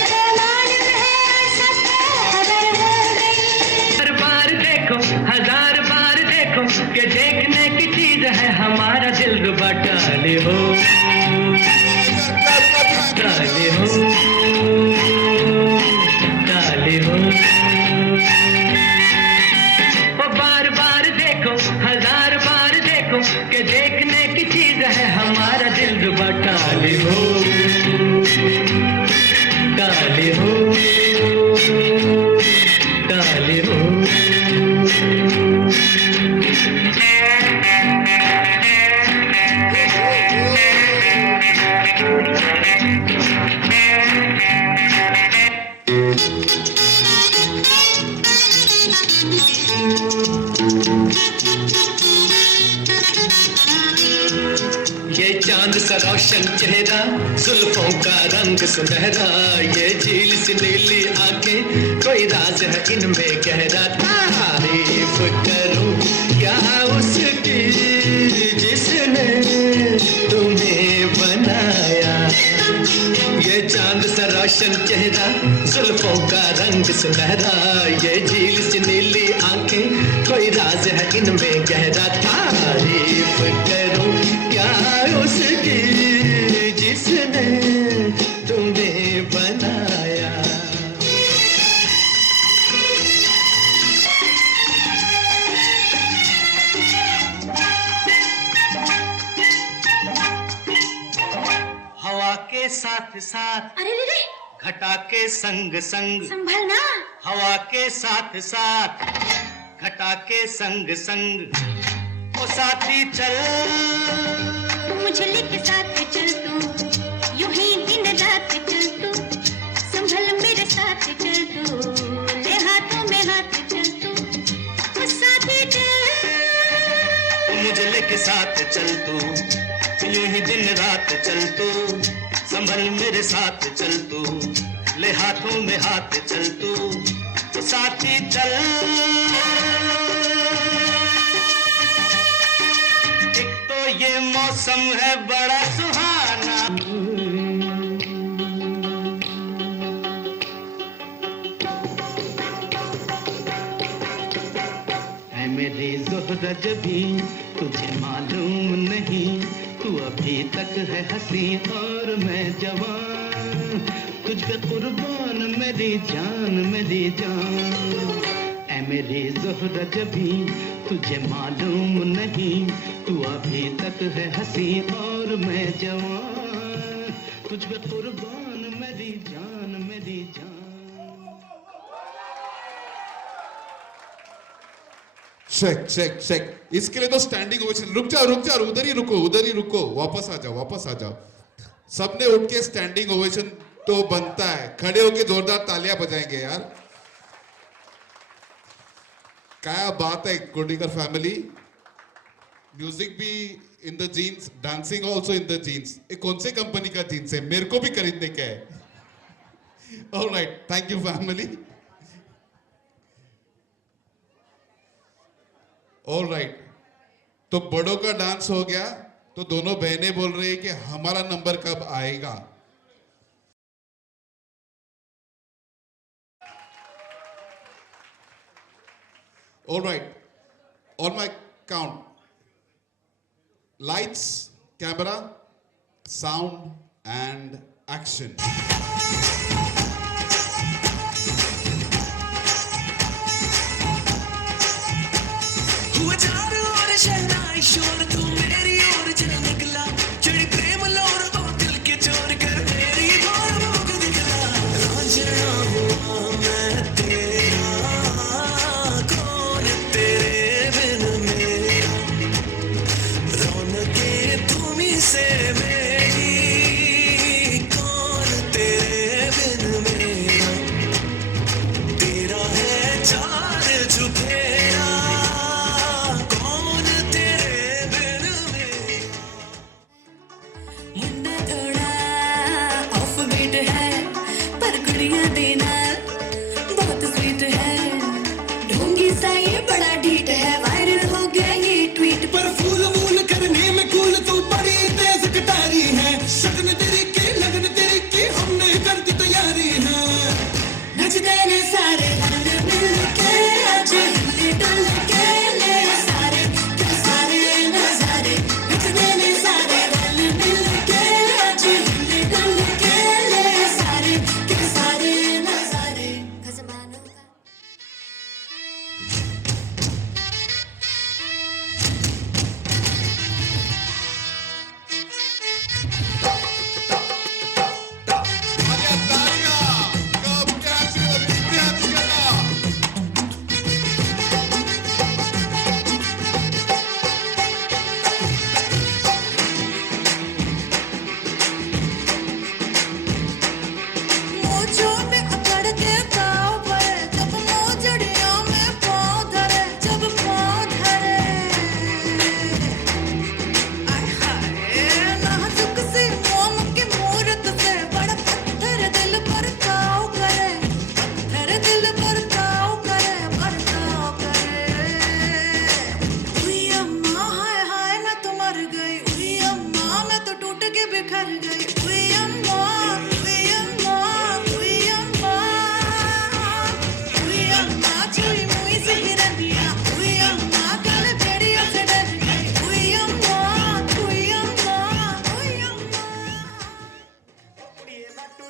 सा रोशन चेहरा, जुल्फों का रंग सुनहरा, ये झील सी नीली आंखें, कोई राज है इनमें गहरा। तारीफ करूं क्या उसकी जिसने तुम्हें बनाया, ये चांद सा रोशन चेहरा, जुल्फों का रंग सुनहरा, ये झील सी नीली आंखें, कोई राज है इनमें गहरा। तारीफ करूं क्या उसकी जिसने तुम्हें बनाया। हवा के साथ साथ, अरे रे रे, घटा के संग संग, संभलना। हवा के साथ साथ, घटा के संग संग, ओ साथी चल, मुझे लेके साथ चल तू, यूं ही दिन रात चल तू, संभल मेरे साथ चल तू, ले हाथों में हाथ चल तू, ओ साथी चल, मुझे लेके साथ चल तू, यूं ही दिन रात चल तू, संभल मेरे साथ चल तू, ले हाथों में हाथ चल तू, तो साथी चल। एक तो ये मौसम है बड़ा सुहाना, ऐ मेरी ज़ोहरा जबी तुझे मालूम नहीं, तू अभी तक है हंसी और मैं जवान, तुझ पे कुर्बान मेरी जान मेरी जान। ऐ मेरी ज़ोहरा जबी तुझे मालूम नहीं, तू अभी तक है हंसी और मैं जवान, तुझ पे कुर्बान मेरी जान मेरी जान। चेक चेक चेक, इसके लिए तो स्टैंडिंग ओवेशन। रुक जाओ उधर ही रुको, वापस आ जाओ। सबने उठ के स्टैंडिंग ओवेशन तो बनता है, खड़े होके जोरदार तालियां बजाएंगे यार। क्या बात है कोडिकर फैमिली, म्यूजिक भी in the genes, dancing also in the genes. ये कौन से कंपनी का जीन्स है, मेरे को भी खरीदने का है। Alright, thank you family. Alright, तो बड़ों का डांस हो गया, तो दोनों बहनें बोल रही है कि हमारा नंबर कब आएगा। Alright, on my count, lights, camera, sound and action. हुआ चारों ओर शहनाई शोर, तू मेरी ओर चल निकला, चढ़ी प्रेम लोर ओ दिल के चोर कर मेरी भोर भोग दिखला। रांझना हुआ मैं तेरा, कौन तेरे बिन मेरा, रौनकें तुम्हीं से मेरी, कौन तेरे बिन मेरा, तेरा है चार चुफेरा, मुंडा थोड़ा ऑफ बीट है, पर कुड़ियां देना बहुत स्वीट है, ढोंगी सा ये बड़ा ढीठ है, वायरल हो गया ये ट्वीट पर फूल वूल करने में कूल तू बड़ी तेज कटारी है, शगन तेरी की लगन तेरी की हमने कर दी तैयारी है। नचते ने सारे रंग मिल के, आज हिल डुल के ले सारे के सारे नजारे, नचते ने सारे रंग मिल के, आज हिल डुल के ले सारे के सारे नजारे।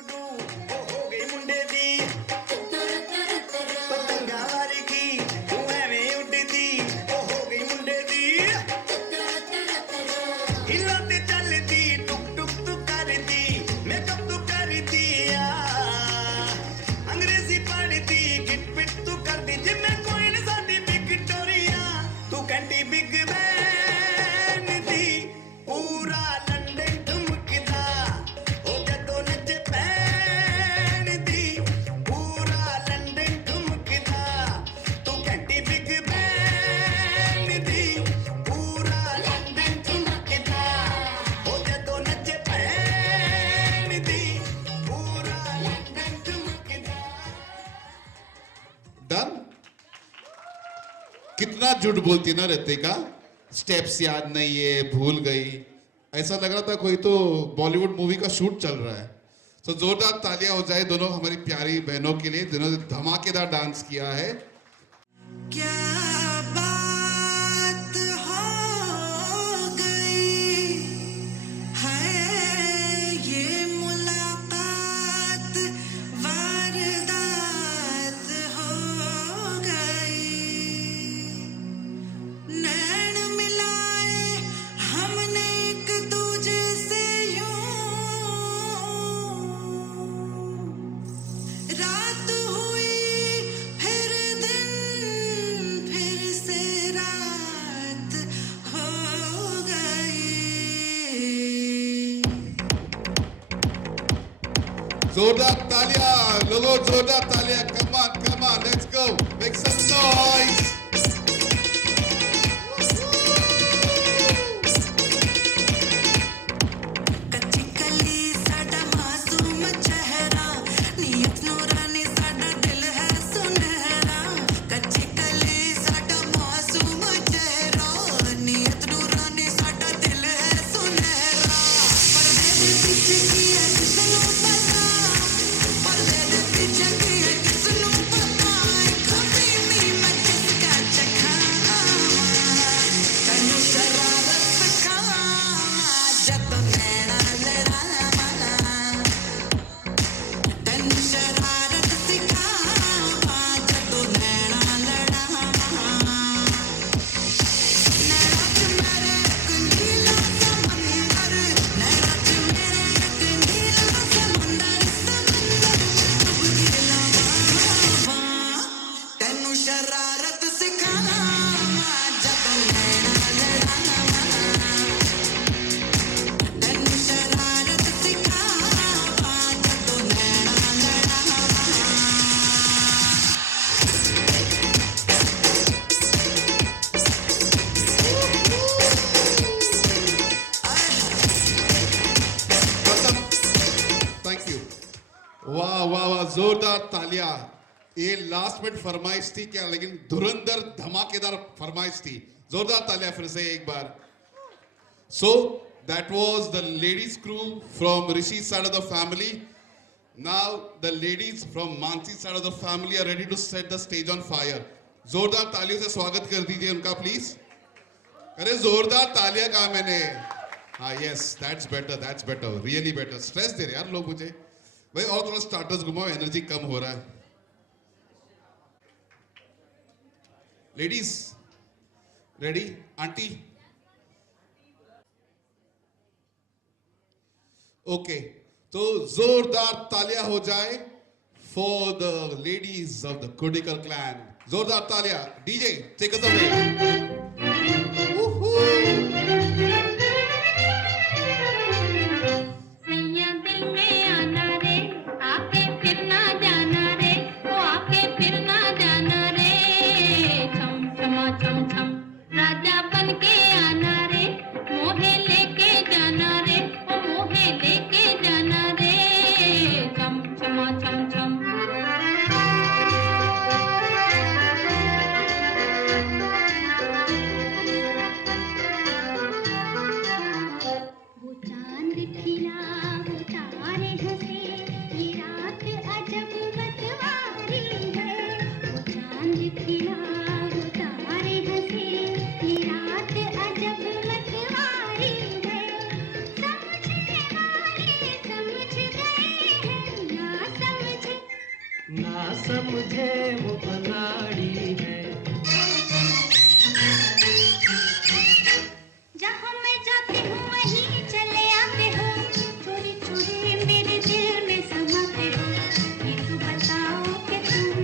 डू ओ हो गई मुंडे दी पतंगा वर्गी तू एवें उड़दी ओ हो गई मुंडे दी हिला ते चलदी टुक टुक तू करदी मेकअप तू करदी अंग्रेजी पढ़दी गिट पिट तू करदी जिम्मे कोई न साडी विक्टोरिया तू कहती बिग बैन दी पूरा लंदन ठुमकदा ओ जदों नच पैन दी पूरा लंदन ठुमकदा तू कहती बिग बैन दी पूरा लंदन ठुमकदा ओ जदों नच पैन दी पूरा लंदन ठुमकदा डन। कितना झूठ बोलती ना रितिका, स्टेप्स याद नहीं है, भूल गई, ऐसा लग रहा था कोई तो बॉलीवुड मूवी का शूट चल रहा है। तो जोरदार तालियां हो जाए दोनों हमारी प्यारी बहनों के लिए, जिन्होंने धमाकेदार डांस किया है। क्या बात हो गई है ये मुलाकात वारदात हो गई नैन मिलाए हमने एक दूजे से यूं रात हुई फिर दिन फिर से रात हो गई जोरदार तालियां लोगों, जोरदार तालियां, come on, let's go, make some noise। कच्ची कली साडा मासूम चेहरा नीयत नूरानी साडा दिल है सुनहरा कच्ची कली साडा मासूम चेहरा नीयत नूरानी साडा दिल है सुनहरा पर्दे दे पीछे की है किसनू पता पर्दे दे पीछे की है किसनू पता कभी नहीं मैं किसका चखा तनु शरारत सिखा जब नैना लड़ावा तनु शरारत सिखावा जब नैना लड़ावा नैना च मेरे एक नीला समंदर नैना च मेरे एक नीला समंदर समंदर में डुबकी लगावा तनु शरारत सिखावा जब नैना लड़ावा तनु शरारत सिखावा जब नैना लड़ावा थैंक यू। वाह वाह वाह, जोरदार तालियां। ये लास्ट मिनट फरमाइश थी क्या, लेकिन धुरंधर धमाकेदार फरमाइश थी। जोरदार तालियां फिर से एक बार। So that was the ladies crew from Rishi's side of the family. Now the ladies from Mansi's side of the family are ready to set the stage on fire. जोरदार तालियों से स्वागत कर दीजिए उनका प्लीज। अरे जोरदार तालियां कहा मैंने। हाँ yes, that's better, really better. Stress दे रहे यार लोग मुझे भाई, और थोड़ा स्टार्टर्स घुमाओ, एनर्जी कम हो रहा है। Ladies ready? आंटी ओके, तो जोरदार तालियां हो जाए for the ladies of the Kudikal clan. जोरदार तालियां। DJ take us away. सैया दिल में आना रे आके फिर ना जाना रे ओ आके फिर ना जाना रे छम छमा छम छम राजा बन के आना रे मोहे लेके जाना रे ओ मोहे लेके जाना रे छम छमा छम छम वो चांद खिला वो तारे हंसे ये रात अजब मतवारी है वो चांद खिला वो तारे हंसे ये रात अजब मतवारी है समझने वाले समझ गए हैं समझे वो अनाड़ी है। जहाँ मैं जाती हूँ वहीं चले आते हो, चोरी चोरी मेरे दिल में समाते हो। ये तो बताओ कि तुम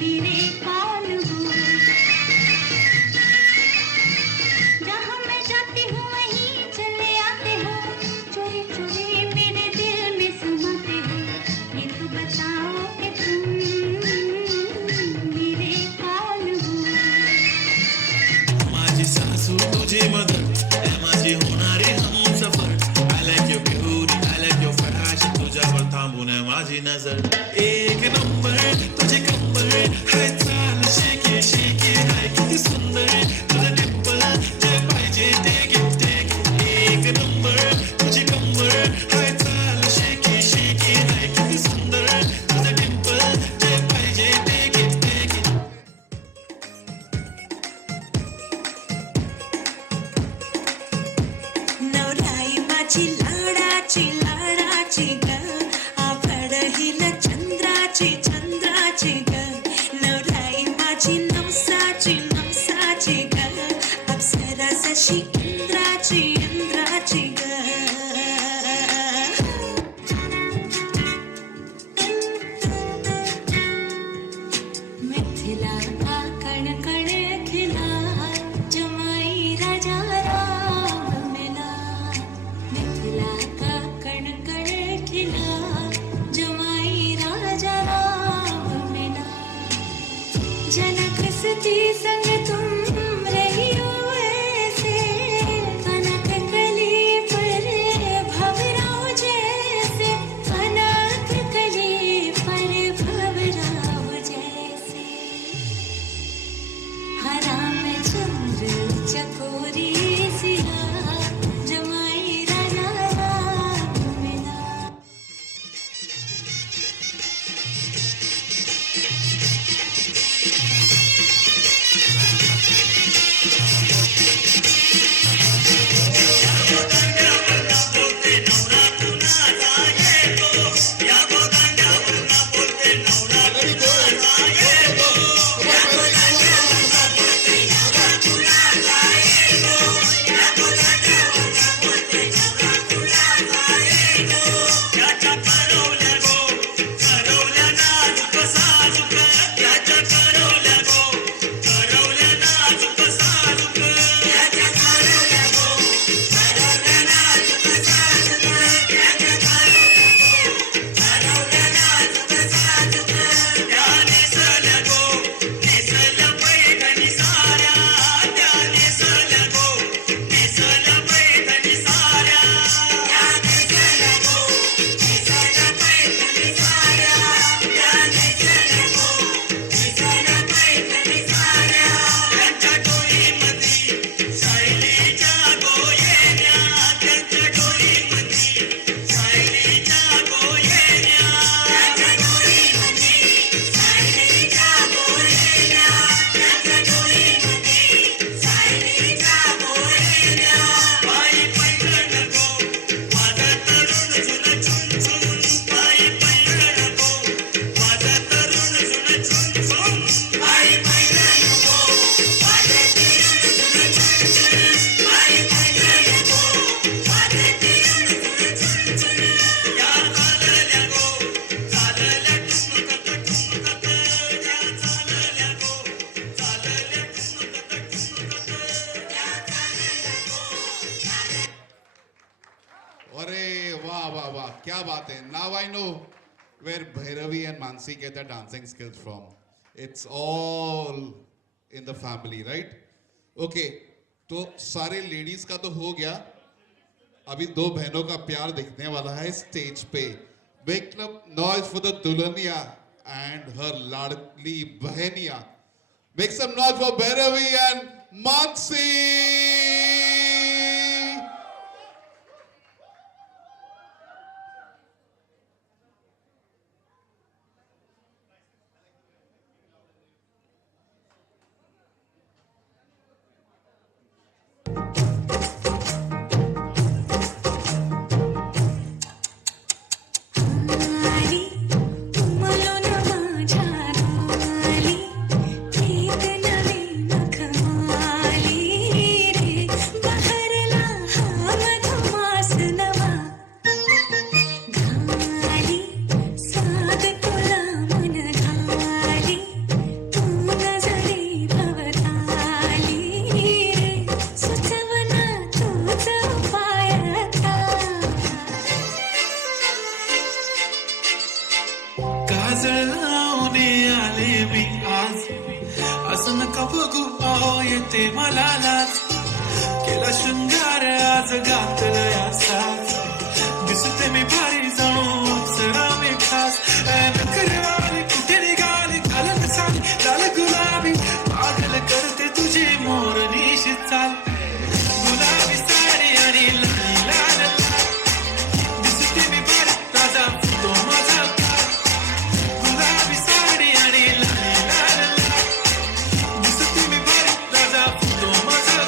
मेरे कौन हो। जहाँ मैं जाती हूँ वहीं चले आते हो, चोरी चोरी मेरे दिल में समाते हो। ये तो बताओ कि तुम मेरे कौन हो। माझी सासू तुझी मदर माझी होणारी Humsafar. I like your beauty, I like your fashion. तुझ्यावर थांबून आहे माझी नजर. एक नंबर तुझी कंबर हाय चाल शेकी शेकी हाय किती सुंदर तुझं डिंपल जे पाहिजे ते घे ते घे. एक नंबर तुझी कंबर हाय चाल शेकी शेकी हाय किती सुंदर तुझं डिंपल जे पाहिजे ते घे ते घे. नवराई माझी लाडाची लाडाची ग, आभड हिला चंद्राची चंद्राची ग. नवराई माझी नवसाची नवसाची ग, अप्सरा जशी इंद्राची इंद्राची ग. मिथिला का कण कण खिला, जमाई राजा राम मिला. मिथिला का कण कण खिला, जमाई राजा राम मिला. जनक सती संग तुम रही हो ऐसे, कनक कली पर भवराओ जैसे. कनक कली पर भवराओ जैसे. रामचंद्र चकोरी सिया, जमाई राजा राम मिला. क्या बात है. Now I know where Bhairavi and Mansi get their dancing skills from. It's all in the family, right? Okay, तो सारे लेडीज का तो हो गया. अभी दो बहनों का प्यार दिखने वाला है स्टेज पे. Make up noise for the Dulhania and her लाडली बहनिया. Make some noise for Bhairavi and Mansi. आली उमलून काजळ लावून आले मी आज असं नका बघू अहो येते मला लाज केला शृंगार आज घातलं असाच दिसते मी भारी जाऊन अप्सरा मी खास नखरेवाली कुठे निघाली घालत साली लाल गुलाबी पागल करते तुझी मोरनीशी चाल गुलाबी साडी आणि लाल लाल दिसते मी भारी ताजा तो माझा गुलाबी साडी आणि लाल लाल दिसते मी भारी ताजा तो माझा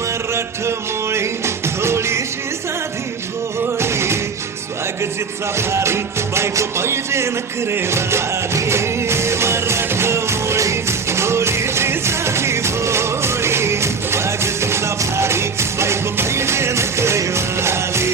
मराठमोळी थोडीशी साधी भोळी स्वागतीचा भारी बायको पाहिजे नखरेवाली मराठमोळी थोडीशी साधी भोळी स्वागतीचा भारी बायको पाहिजे नखरेवाली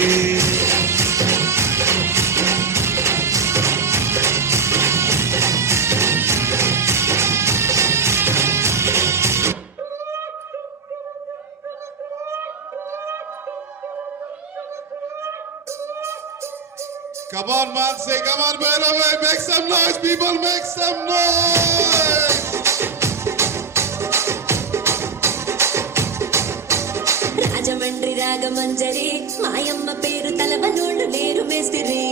Come on, Mansi, come on, Bhairav, make some noise, people, make some noise! Rajahmundry Ragamanjari మాయమ్మ పేరు తలవనోళ్ళు లేరు మేస్తిరి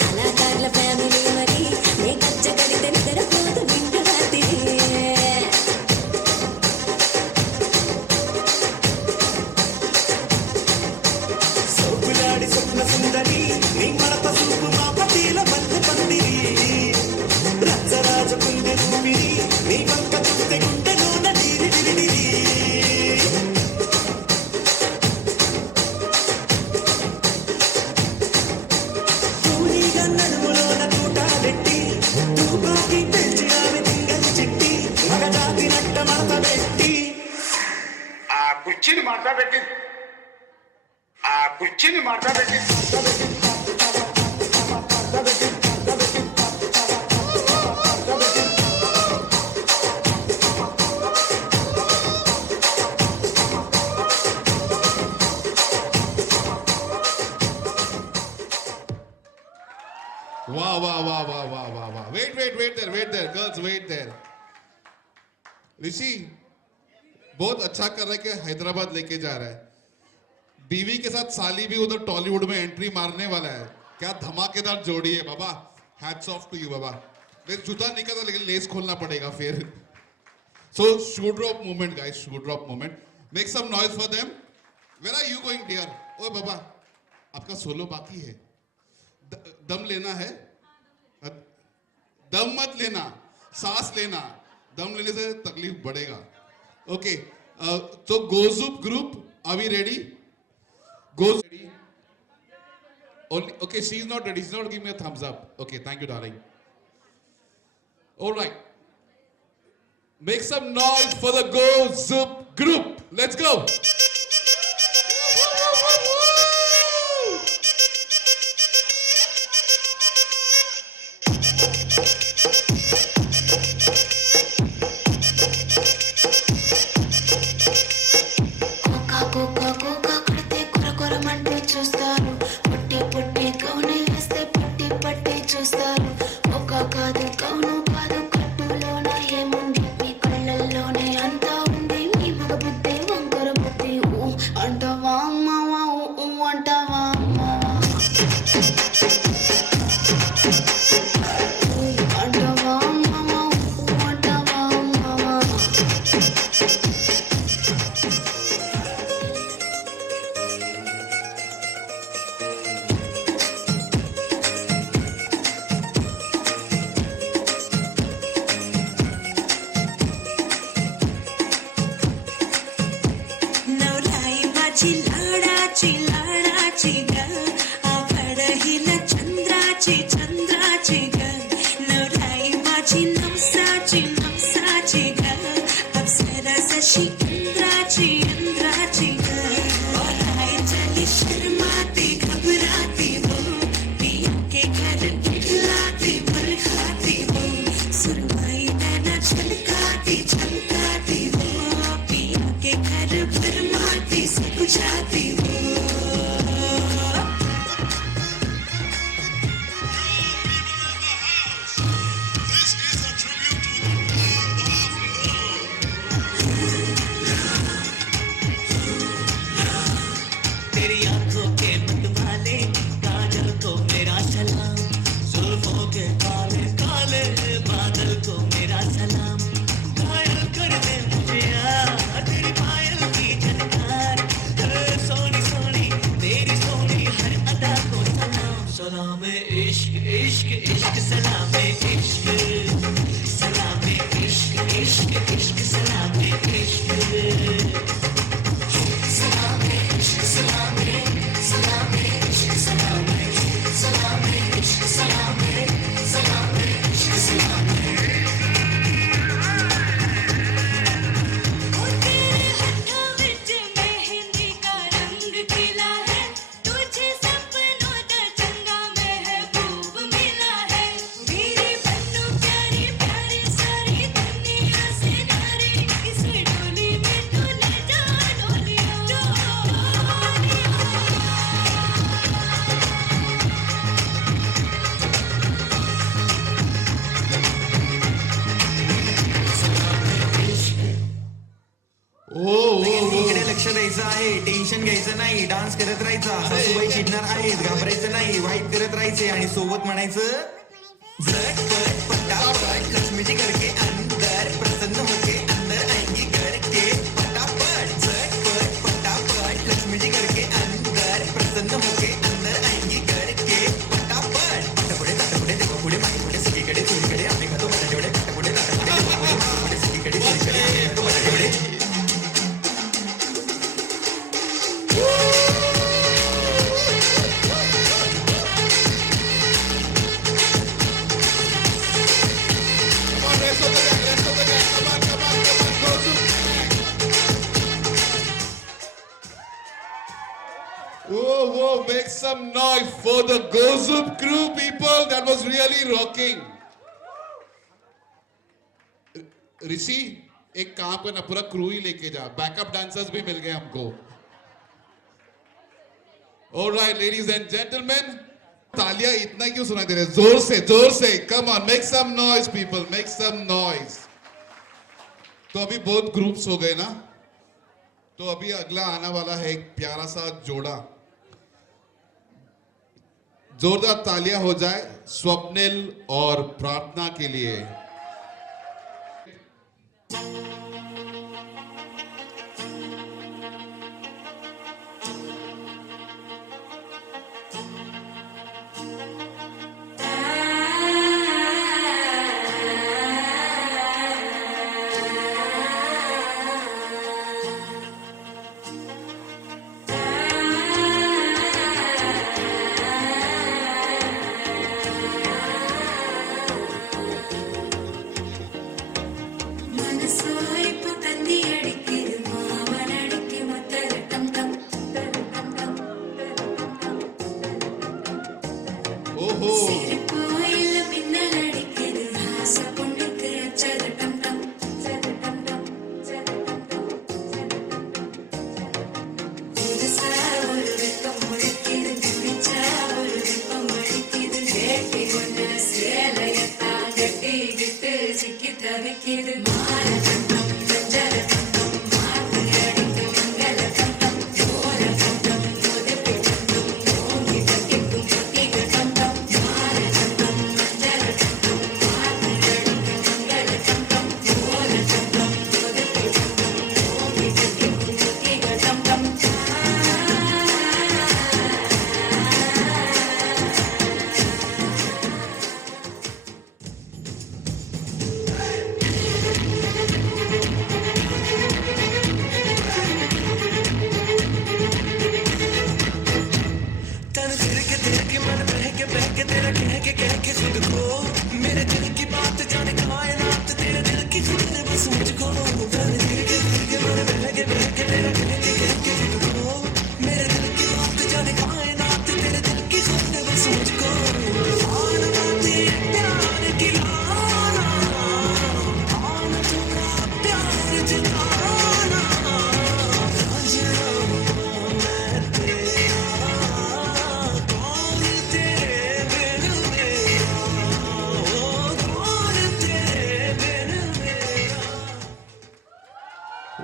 కళాకారుల ఫ్యామిలీ మరి నే కచ్చ కడితే నిద్రపోతు నిండు రాత్రి సోకులాడి స్వప్న సుందరి నీ మడత చూపు మా పతిల మధ్య పందిరి రచ్చరాజ కుందె భూమిని నీ వంక చూస్తే గుండెలోన నీరి విరిడిరి తూలిగా నడుములోన తూటాలెట్టి తూపాకి పెంచి ఆమె తింగలి చిట్టి మగజాతి నట్ట మడత పెట్టి ఆ కుర్చీని మాట్లాడబెట్టి Wow, wow, wow, wow, wow, wow, wow. Wait there, girls, wait there. ऋषि बहुत अच्छा कर रहा है कि हैदराबाद लेके जा रहा है. बीवी के साथ साली भी उधर टॉलीवुड में एंट्री मारने वाला है. क्या धमाकेदार जोड़ी है बाबा. हैट्स ऑफ टू यू बाबा. मेरे जूता निकला लेकिन लेस खोलना पड़ेगा फिर. So shoe drop moment guys, shoe drop moment. Make some noise for them. Where are you going dear? ओ बाबा आपका सोलो बाकी है. दम लेना है. दम मत लेना, सांस लेना. दम लेने से तकलीफ बढ़ेगा. Okay. So Gozup group, are we ready? Goes ready. Only, okay, she's not ready. She's not giving me a thumbs up. Okay, thank you, darling. All right. Make some noise for the Gozup group. Let's go. కోకా కోకా కడితే కొర కొరమంటూ చూస్తారు పుట్టి పుట్టి కౌని వేస్తే పట్టి పట్టి చూస్తారు ఒక కాదు కౌను కాదు కట్టులోన ఏముంది మీ కళ్ళల్లోనే అంతా ఉంది మీ మగ బుద్ధి వంకర బుద్ధి అంటావా అమ్మావా అంటావా అమ్మావా అంటావా అమ్మావా అంటావా అమ్మావా नवलाई माझी लाडाची लाडाची ग आवड हिला चंद्राची चंद्राची ग नवलाई माझी नवसाची नवसाची ग अप्सरा जशी इंद्राची इंद्राची ग ओराय चली शर्माती घबराती वो पिया के घर दिखलाती बरखाती वो सुरमई नैना छलकाती छलकाती वो पिया के घर भरमाती से बुझाती तेरी आंखों के मतवाले काजल को मेरा सलाम जुल्फों के काले काले बादल को मेरा सलाम घायल कर दे मुझे यार तेरी पायल की झनकार सोनी सोनी तेरी सोनी हर अदा को सलाम सलाम इश्क इश्क इश्क सलाम इश्क सलाम इश्क इश्क इश्क सलाम इश्क सलाम इश्क सलाम सलाम इश्क सलाम सलाम इश्क सलाम सलाम इश्क सलाम ओ तेरे होठों विच मेहंदी का रंग खिला है तुझे सपनों दा चंगा महबूब मिला है मेरी बन्नू प्यारी प्यारी सारी दुनिया से नारी इस डोली में तूने जान लिया इकडे लक्ष द्यायचं आहे टेन्शन घ्यायचं नाही डान्स करत राहायचा सासूबाई चिडणार आहेत घाबरायचं नाही वाईट करत राहायचे आणि सोबत म्हणायचं झटपट पटापट लक्ष्मीजी करके अंदर प्रसन्न होके अंदर आएंगी करके पटापट झटपट पटापट लक्ष्मीजी करके अंदर प्रसन्न होके अंदर आएंगी करके पटापट पटापुढे ताटापुढे देवा पुढे मागे पुढे सगळीकडे चोरीकडे आम्ही खातो बटाटेवडे पटापुढे ताटापुढे देवा पुढे मागे पुढे सगळीकडे चोरीकडे आम्ही खातो बटाटेवडे Whoa, whoa, make some noise for the Gozup crew, people. That was really rocking. ऋषि एक काम करना पूरा क्रू ही लेके जा बैकअप डांसर्स भी मिल गए हमको ऑलराइट लेडीज एंड जेंटलमैन तालियां इतना क्यों सुनाई दे रहे जोर से come on make some noise people make some noise तो अभी बहुत ग्रुप्स हो गए ना तो अभी अगला आने वाला है एक प्यारा सा जोड़ा जोरदार तालियां हो जाए स्वप्निल और प्रार्थना के लिए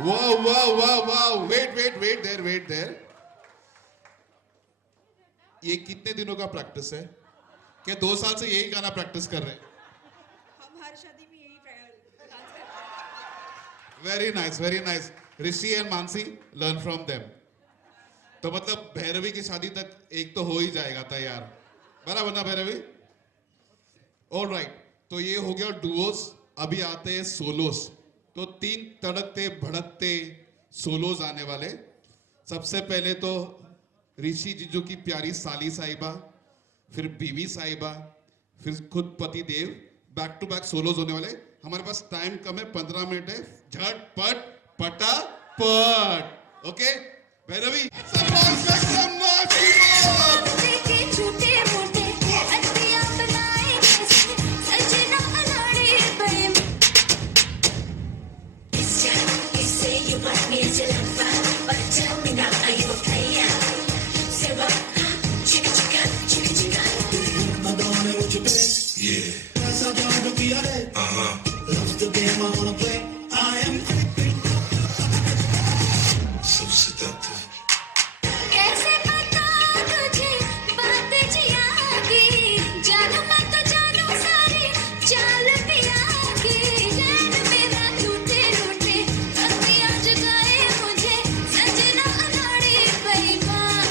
Wow, wow, wow, wow. Wait there. ये कितने दिनों का प्रैक्टिस है? क्या 2 साल से यही गाना प्रैक्टिस कर रहे हैं? हम हर शादी में यही very nice, very nice. Rishi and Mansi, learn from them. तो मतलब भैरवी की शादी तक एक तो हो ही जाएगा तैयार, बराबर ना भैरवी? ऑल राइट, तो ये हो गया डुओस. अभी आते हैं सोलोस. तो 3 तड़कते भड़कते सोलोज आने वाले. सबसे पहले तो ऋषि जीजू की प्यारी साली साहिबा, फिर बीवी साहिबा, फिर खुद पति देव. बैक टू बैक सोलोज होने वाले. हमारे पास टाइम कम है, 15 मिनट है. झटपट पटापट. ओके भैरवी, छोटे मोटे हस्तियां बनाए कैसे सजना अनाड़े बड़े इससे you want me to love but tell me now are you a player say what chica chica chica chica Madonna would you play yeah that's how you wanna be on it loves the game I wanna play I am so seductive कैसे पता तुझे बात जिया की जानू मैं तो जानू सारी चाल पिया की नैन मेरा टूटे टूटे हस्तियां जगाए मुझे सजना अनाड़ी बेईमान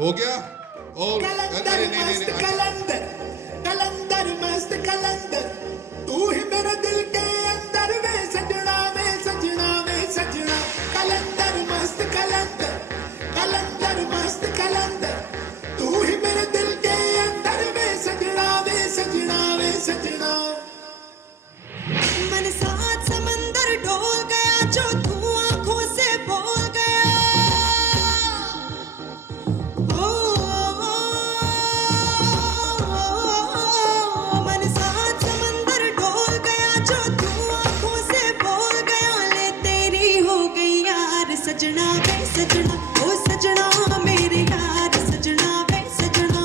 हो गया. और कलंदर मस्त कलंदर कलंदर मस्त कलंदर तू ही मेरे दिल के अंदर वे सजना वे सजना वे सजना कलंदर मस्त कलंदर कलंदर मस्त कलंदर तू ही मेरे दिल के अंदर वे सजना वे सजना वे सजना मन साथ समंदर डोल गया जो तू आंखों से बोल गया मन साथ समंदर डोल गया जो तू आंखों से बोल गया ले तेरी हो गई यार सजना वे सजना ओ सजना मेरे यार सजना वे सजना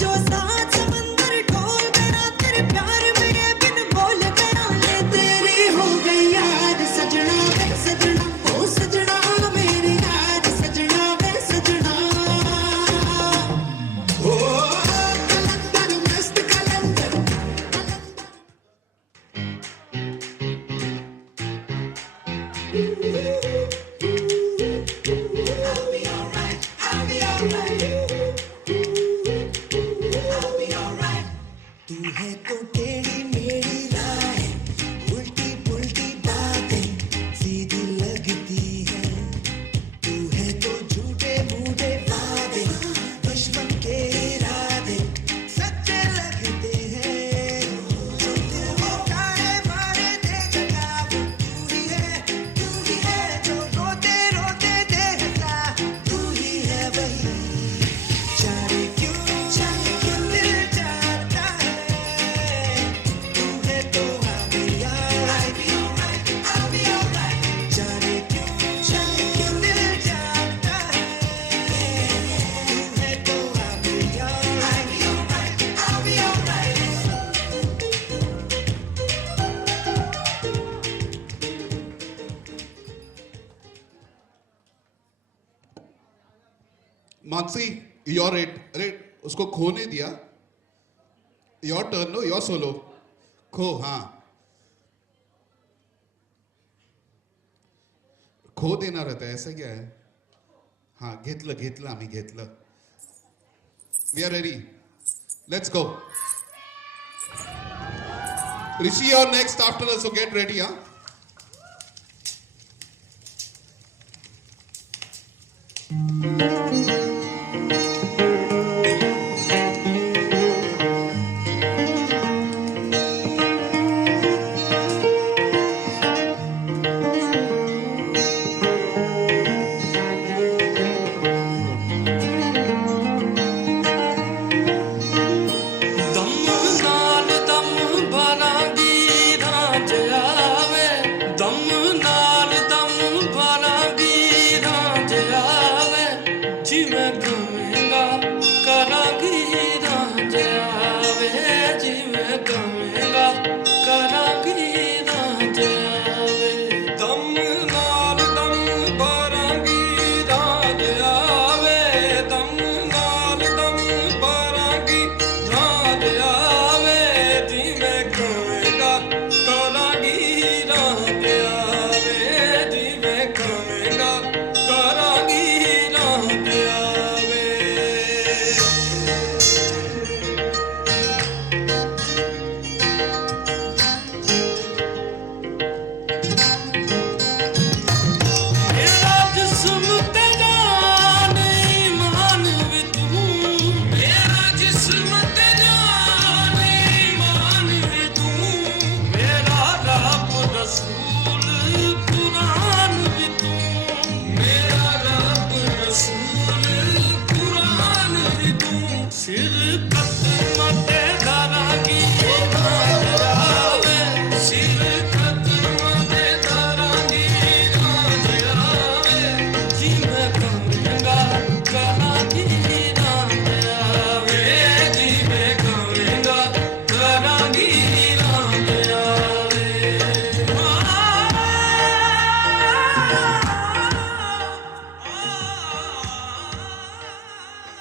जो साथ समंदर डोल गया तेरे प्यार में बिन बोल गया ले तेरी हो गई यार सजना वे सजना ओ सजना मेरे यार सजना वे सजना ओ कलंदर मस्त कलंदर I'll be alright I'll be alright I'll be alright तू है तो टेढ़ी मेरी राहें उल्टी पुल्टी बातें सीधी लगती है तू है तो झूठे मूठे वादे दुश्मन के इरादे सच्चे लगते हैं जो दिल में काहे मारे दे जगा वो तू ही है जो रोते रोते दे हंसा तू ही है वही जाने क्यों दिल जाता है तू है तो I'll be alright I'll be alright जाने क्यों दिल जाता है तू है तो I'll be alright I'll be alright Mansi, your rate. अरे उसको खो नहीं दिया. Your turn. Know your solo. खो. हाँ, खो देना रहता है. ऐसा क्या है? हाँ, घेतलं आम्ही घेतलं. We are ready. Let's go. Rishi और next after so get ready. हाँ,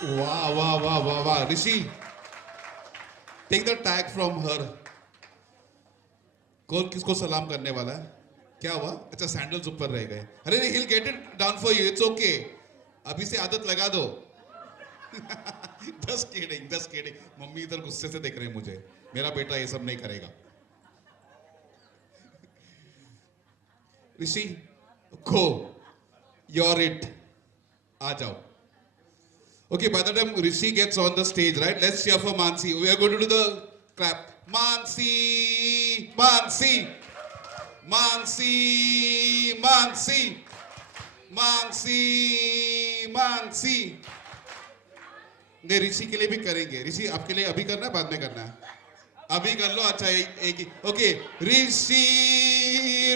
वाह वाह वाह वाह वाह Rishi take the tag from her. कौन किसको सलाम करने वाला है? क्या हुआ? अच्छा सैंडल्स ऊपर रह गए. अरे नहीं, he'll get it down for you. It's okay. अभी से आदत लगा दो. Just kidding, just kidding. Mummy इधर गुस्से से देख रहे हैं मुझे. मेरा बेटा ये सब नहीं करेगा. ऋषि, go. You're it. आ जाओ. Okay, by the time Rishi gets on the stage, right? Let's cheer for Mansi. We are going to do the clap. Mansi, Mansi, Mansi, Mansi, Mansi, Mansi. नहीं ऋषि के लिए भी करेंगे. ऋषि आपके लिए अभी करना है बाद में करना है? अभी कर लो. अच्छा एक ही. ओके ऋषि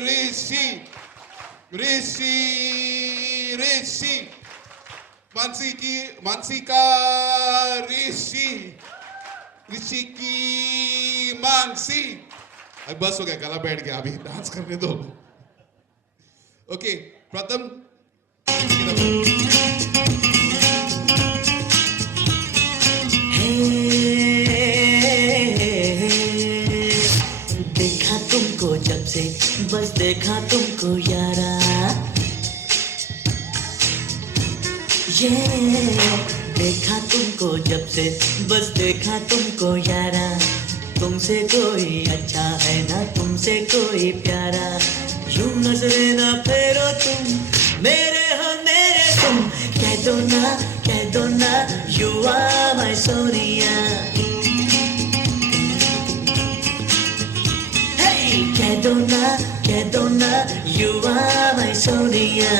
ऋषि ऋषि ऋषि मानसी का ऋषि ऋषि की मानसी. अभी बस हो गया, गला बैठ गया. अभी डांस करने दो. ओके प्रथम देखा तुमको जब से बस देखा तुमको यारा ये देखा तुमको जब से बस देखा तुमको यारा तुमसे कोई अच्छा है ना तुमसे कोई प्यारा यूं नजरे ना फेरो तुम मेरे हो मेरे तुम कह दो ना यू आर माय सोनिया कह दो ना you are my Sonia.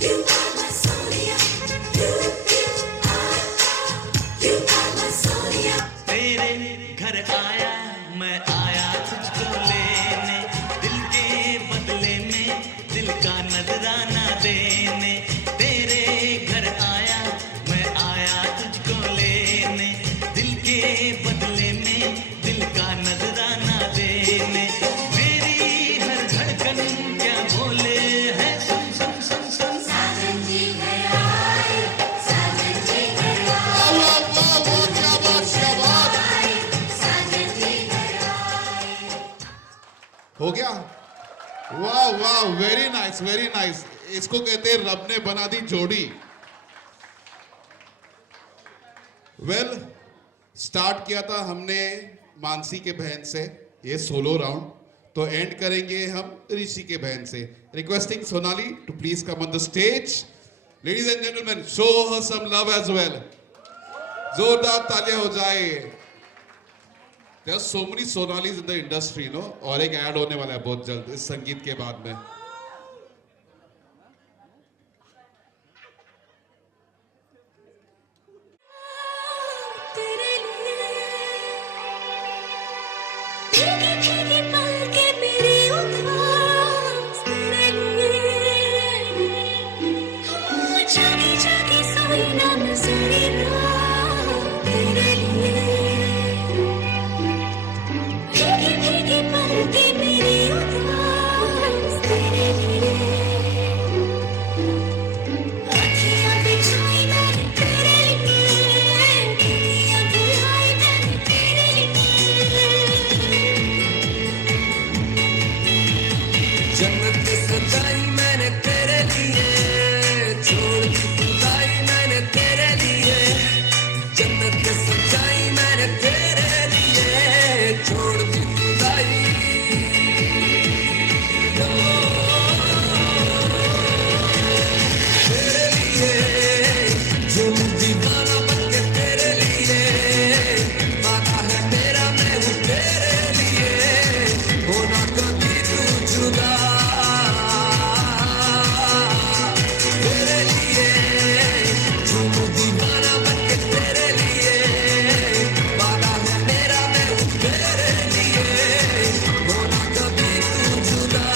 You are my Sonia. You are my Sonia. तेरे घर आया मैं आया तुझको लेने दिल के बदले में दिल का नजराना देने तेरे घर आया मैं आया तुझको लेने दिल के बदले में दिल का नजराना देने मेरी हर धड़कन क्या बोले है सुन सुन सुन सुन साजन जी घर आए साजन जी घर आए साजन जी घर आए. हो गया. वाह वाह वेरी नाइस वेरी नाइस. इसको कहते हैं रब ने बना दी जोड़ी. वेल स्टार्ट किया था हमने मानसी के बहन से ये सोलो राउंड तो एंड करेंगे हम ऋषि के बहन से. Requesting Sonali to please come on the stage. Ladies and gentleman show her some love as well. जोरदार तालियां हो जाए. There are so many Sonalis in the industry, no? और एक ऐड होने वाला है बहुत जल्द इस संगीत के बाद में. तेरे लिए भीगी भीगी पलके मेरी उदास तेरे लिए जागी जागी सोई ना मैं सारी रात तेरे लिए भीगी भीगी पलके मेरी उदास तेरे लिए अखियाँ बिछाई मैंने तेरे लिए दुनिया बुलाई मैंने तेरे लिए जन्नत सजाई मैंने तेरे लिए छोड़ दी खुदाई मैंने तेरे लिए जन्नत सजाई मैंने तेरे लिए छोड़ दी खुदाई तेरे लिए जो दीवाना बन के तेरे लिए वादा है मेरा मैं हूँ तेरे लिए होना कभी तू जुदा तेरे लिए जो दीवाना बन के तेरे लिए वादा है मेरा मैं हूँ तेरे लिए होना कभी तू जुदा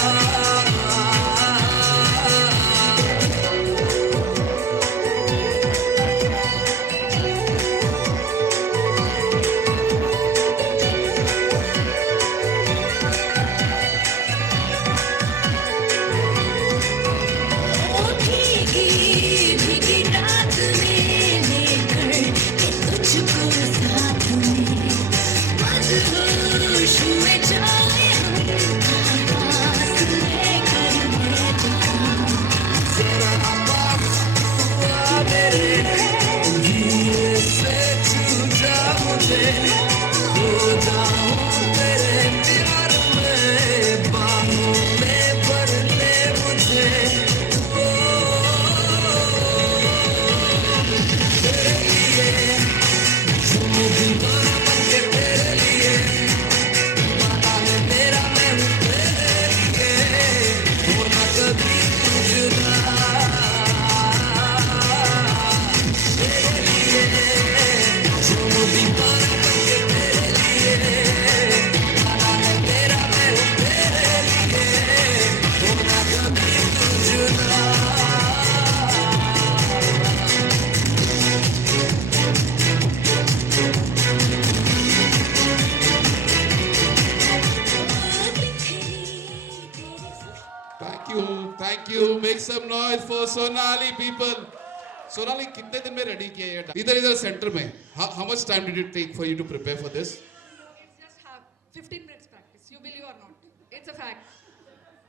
तेरे धीरे से छू जा मुझे खो जाऊं तेरे प्यार में बाहों में भर ले मुझे तेरे लिए तुम दीवाना बन के तेरे लिए वादा है मेरा मैं हूँ तेरे लिए होना कभी जुदा तेरे लिए तुम दीवाना बन के तेरे लिए वादा है मेरा मैं हूँ तेरे लिए होना कभी जुदा Thank you. Make some noise for Sonali people. Sonali, कितने दिन में रेडी किया ये? इधर सेंटर में. How much time did it take for you to prepare for this? Just have 15 minutes practice. You believe or not? It's a fact.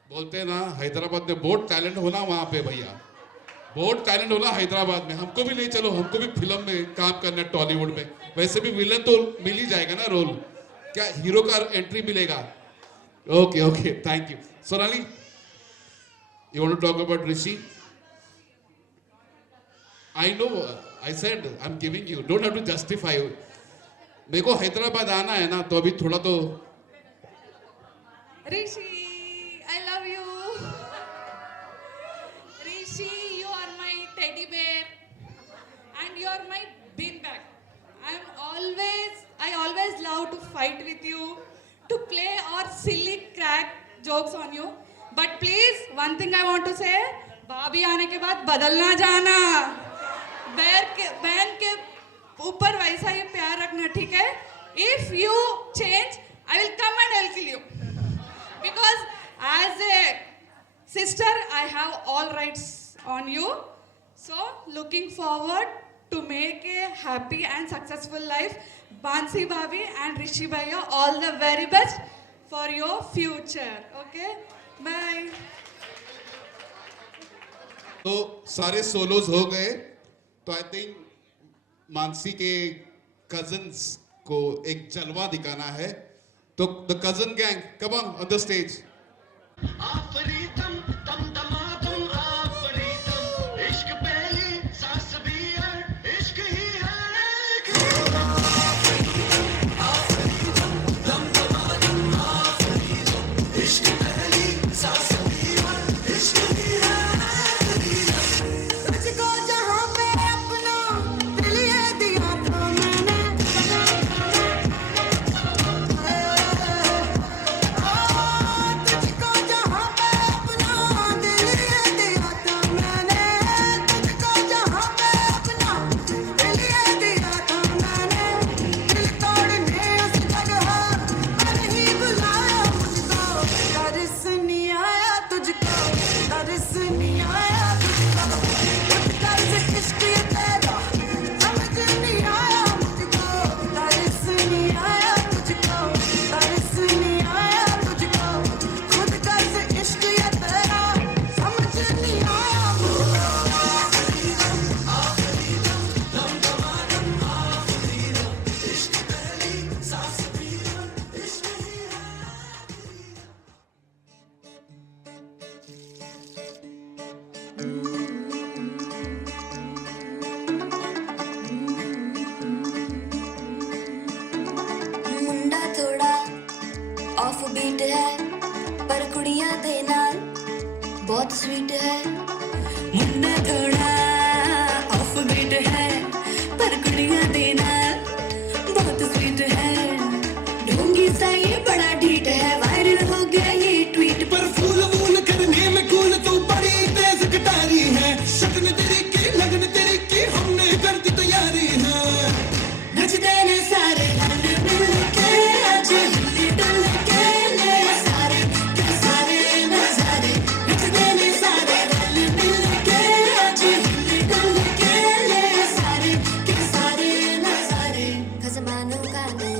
बोलते हैं ना हैदराबाद में बहुत टैलेंट होना वहाँ पे भैया. बहुत टैलेंट होना हैदराबाद में. हमको भी ले चलो, हमको भी फिल्म में काम करना है टॉलीवुड में. वैसे भी विलन तो मिल ही जाएगा ना रोल. क्या हीरो का एंट्री मिलेगा? Okay. Thank you. Sonali, you want to talk about Rishi? I know. I said I'm giving you. Don't have to justify. मेरे को हैदराबाद आना है ना, तो अभी थोड़ा तो. Rishi, I love you. Rishi, you are my teddy bear, and you are my beanbag. I always love to fight with you, to play or silly crack jokes on you. But please, one thing I want to say, भाभी आने के बाद बदलना जाना. बहन के ऊपर वैसा ही प्यार रखना, ठीक है? If you change, I will come and I'll kill you. Because as a sister, I have all rights on you. So, looking forward to make a happy and successful life. Bansi Bhabi and Rishi Bhaiya, all the very best for your future. Okay? Bye. तो सारे swallows हो गए. तो I think Mansi के cousins को एक जलवा दिखाना है. तो the cousin gang, come on the stage. आफरीदम तम तमातम आफरीदम इश्क पहली सांस भी है इश्क ही है आफरीदम तम तमातम आफरीदम इश्क पहली सांस भी है इश्क ही है तुझको जहां पे अपना दिल ये दिया था मैंने तुझको जहां पे अपना दिल ये दिया था मैंने तुझको जहां पे अपना दिल ये दिया था मैंने दिल तोड़ने उस जगह नहीं बुलाया मुझको तरस नहीं आया तुझको तरस नहीं आया तुझको तरस इश्क ये तेरा समझ नहीं आया मुझको तरस नहीं आया तुझको तरस नहीं आया तुझको खुद कर्ज इश्क ये तेरा समझ नहीं आया मुंडा थोड़ा ऑफ बीट है पर कुड़ियां दे नाल बहुत स्वीट है मुंडा थोड़ा ऑफ बीट है पर कुड़ियां दे नाल बहुत स्वीट है ढोंगी सा ये बड़ा ढीठ है वायरल हो गया ये ट्वीट पर फूल वूल करने में कूल तू बड़ी तेज कटारी है शक्ल तेरी की लगन तेरी की हमने कर दी तैयारी है नचते ने सारे रंग मिल के आज हिली डुल के ले सारे के सारे नजारे नचते ने सारे रंग मिल के आज हिली डुल के ले सारे के सारे नजारे खजमानों का नहीं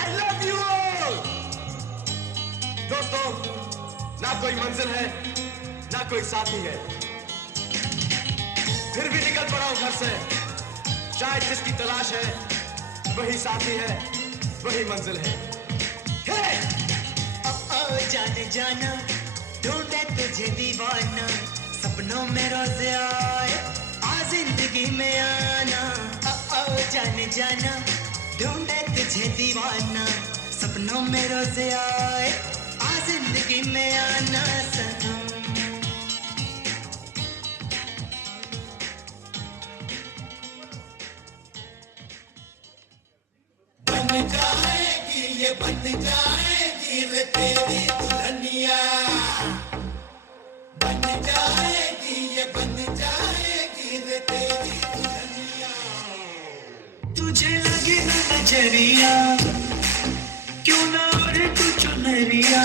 I love you all. दोस्तों, ना कोई मंजिल है, ना कोई साथी है, फिर भी निकल पड़ा हूं घर से। शायद जिसकी तलाश है, वही साथी है, वही मंजिल है। Hey! जाने जाना ढूंढे तुझे दीवाना सपनों में रोज आए आ जिंदगी में आना जाने जाना ढूंढे तुझे दीवाना सपनों में रोज आए आ जिंदगी में आना सनम बन जाएगी ये बन जाएगी रे तेरी दुल्हनिया बन जाएगी ये बन जाएगी रे तेरी दुल्हनिया तुझे लगी ना नजरिया क्यों ना ओढ़े तू चुनरिया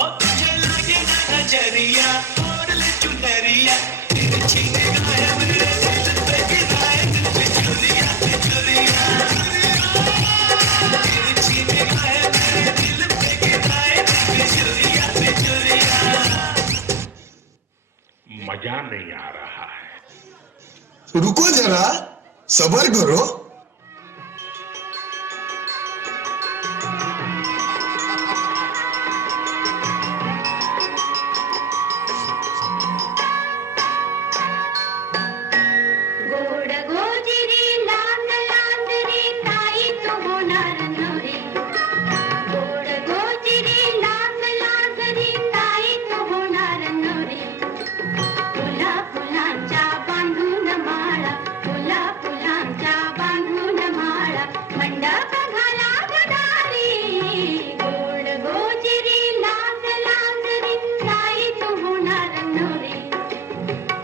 ओ तुझे लगी ना नजरिया ओढ़ ले चुनरिया तेरे छीने गाया मेरे दिल पे गिराए दिल पे चुरिया मजा नहीं आ रहा है। रुको जरा सबर करो गोड गोजिरी लांद लांद रे ताई तो होणार नव्हे गोड गोजिरी लांद लांद रे ताई तो होणार नव्हे फुला फुलांच्या बांधून माळा फुला फुलांच्या बांधून माळा मंडप घाला गदारी गोड गोजिरी लांद लांद रे ताई तो होणार नव्हे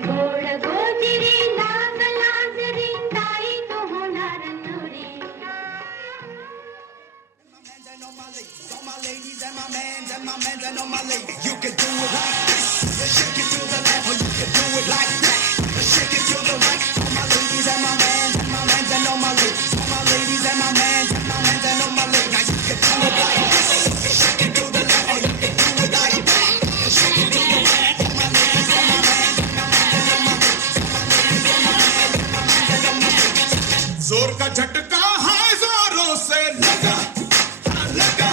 गोड गोजिरी लांद लांद रे ताई तो होणार नव्हे All my ladies and my mans and my mans and all my ladies. You can do it like this. Shake it to the left or you can do it like that. Shake it to the right. All my ladies and my mans and my mans and all my ladies. All my ladies and my mans and my mans and all my ladies. Now you can do it like this. Shake it to the left or you can do it like that. Shake it to the right. All my ladies and my mans and my mans and all my ladies. All my ladies and my mans and my mans and all my ladies. जोर का झटका है जोरों से लगा लगा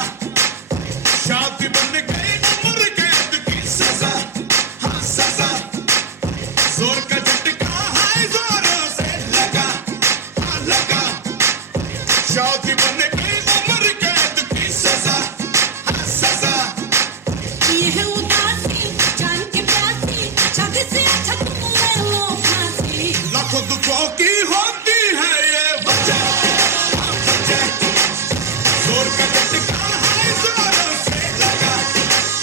शादी बन गई उम्र कैद की सजा हाँ सजा जोर का झटका है जोरों से लगा हाँ लगा शादी बन गई उम्र कैद की सजा हाँ सजा ये है उदासी जान के प्यासी जग से अच्छा तुम ले लो फांसी लाखों दुखों की होती है ये वजह हाँ वजह जोर का झटका है जोरों से लगा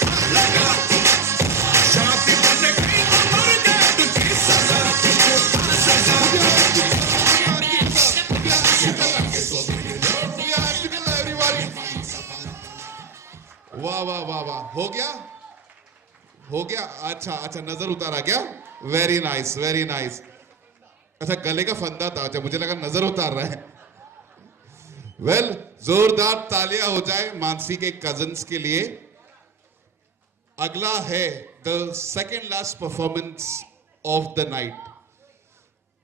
हाँ लगा शादी बन गई उम्र कैद की सजा हाँ सजा वाह वाह वाह वाह हो गया अच्छा अच्छा नजर उतारा क्या वेरी नाइस वेरी नाइस अच्छा गले का फंदा था अच्छा मुझे लगा नजर उतार रहा है वेल जोरदार तालियां हो जाए मानसी के कजन्स के लिए अगला है the second last performance of the night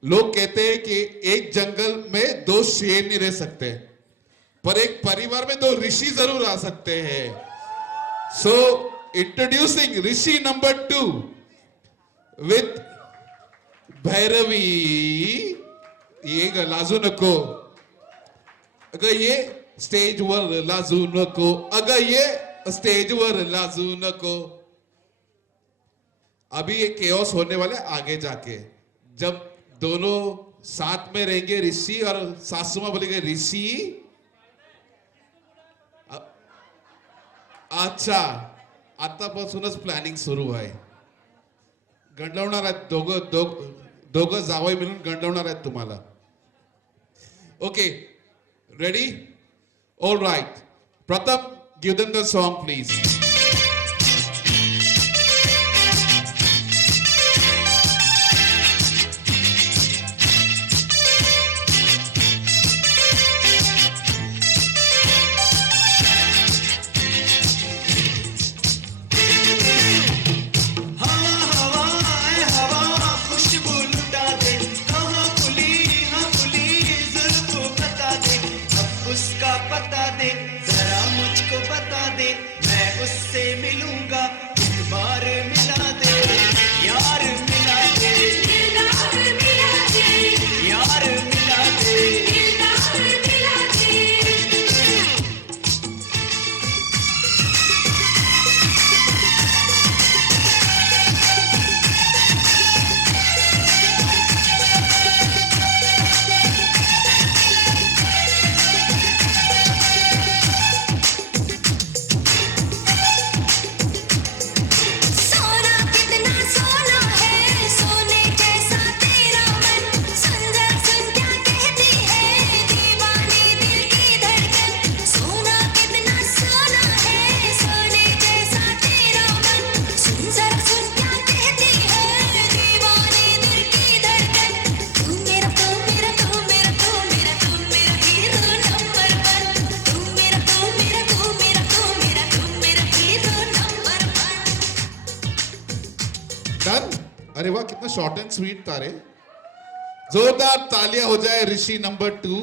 लोग कहते हैं कि एक जंगल में दो शेर नहीं रह सकते पर एक परिवार में दो ऋषि जरूर आ सकते हैं सो introducing Rishi number 2 with Bhairavi ये लाजू नको अगर ये स्टेज वर लाजू नको अगर ये स्टेज वर लाजू नको अभी ये केओस होने वाले आगे जाके जब दोनों साथ में रहेंगे ऋषि और सासू मां बोलेंगे ऋषि अच्छा आतापासूनच प्लॅनिंग सुरू आहे गंडवणार आहेत दोघं जावई मिळून गंडवणार आहेत तुम्हाला. Okay, ready? All right. Pratap, give them the song please. उसका पता दे, जरा मुझको बता दे, मैं उससे मिलूंगा, एक बार मिला दे, यार मिला दे, यार मिला दे, यार मिला दे, यार मिला दे. सोना कितना सोना है, सोने जैसा तेरा मन, सुन जरा सुन क्या कहती है दीवानी दिल की धड़कन. सोना कितना सोना है, सोने जैसा तेरा मन, सुन जरा सुन क्या कहती है दीवानी दिल की धड़कन. तू मेरा तू मेरा तू मेरा तू मेरा तू मेरा हीरो नंबर 1. तू मेरा तू मेरा तू मेरा तू मेरा तू मेरा हीरो नंबर 1. डन? अरे वाह, कितना शॉर्ट एंड स्वीट था रे. जोरदार तालियां हो जाए ऋषि नंबर 2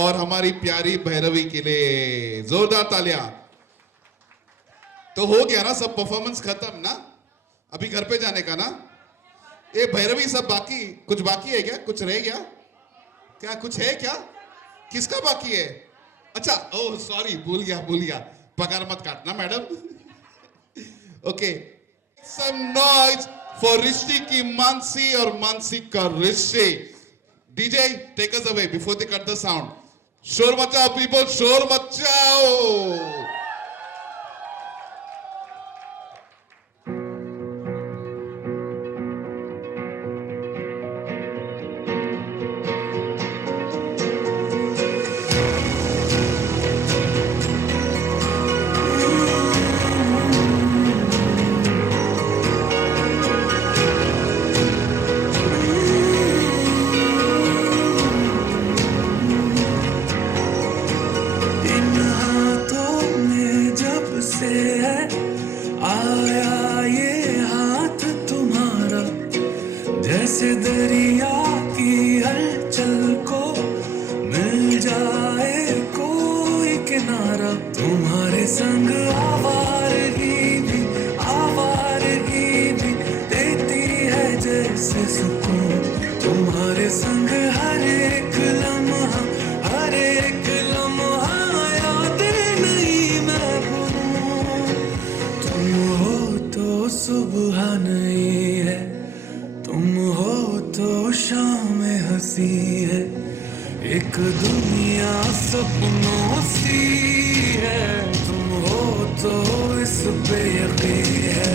और हमारी प्यारी भैरवी के लिए. जोरदार तालियां. तो हो गया ना सब, परफॉर्मेंस खत्म ना? अभी घर पे जाने का ना? ये भैरवी सब बाकी, कुछ बाकी है क्या? कुछ रह गया क्या? कुछ है क्या? किसका बाकी है? अच्छा, ओह सॉरी, भूल गया. पगार मत काटना madam. Okay, some noise for Rishi की मानसी और मानसी का ऋषि. DJ, take us away before they cut the sound. शोर मचाओ people, शोर मचाओ. इन हाथों में जब से है आया ये हाथ तुम्हारा, जैसे दरिया की हलचल को मिल जाए कोई किनारा. तुम्हारे संग आवारगी भी देती है जैसे सुकून. तुम्हारे संग हर एक लम्हा याद नहीं मैं भूलूं. तुम हो तो सुबह नहीं है, तुम हो तो शाम हंसी है, एक दुनिया सपनों सी है. तुम हो तो इस पे यकीन है,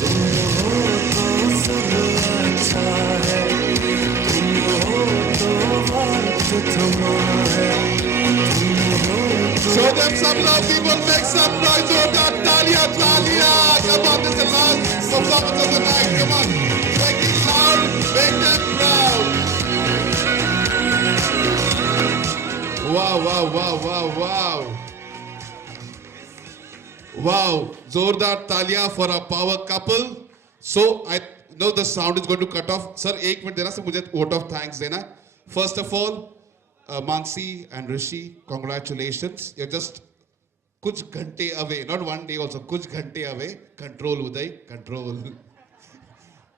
तुम हो तो सब अच्छा है, तुम हो तो वक्त थमा है, तुम हो तो. Show them some love people, make some noise. जोरदार तालियां. Come on, this is the last performance of the night. Come on, make it loud, make them proud. Wow, जोरदार तालियां for a power couple. So I know the sound is going to cut off. Sir, 1 minute देना, sir मुझे vote of thanks देना. First of all, Mansi and Rishi, congratulations. You're just कुछ घंटे away, not one day also, कुछ घंटे away. Control Uday, control.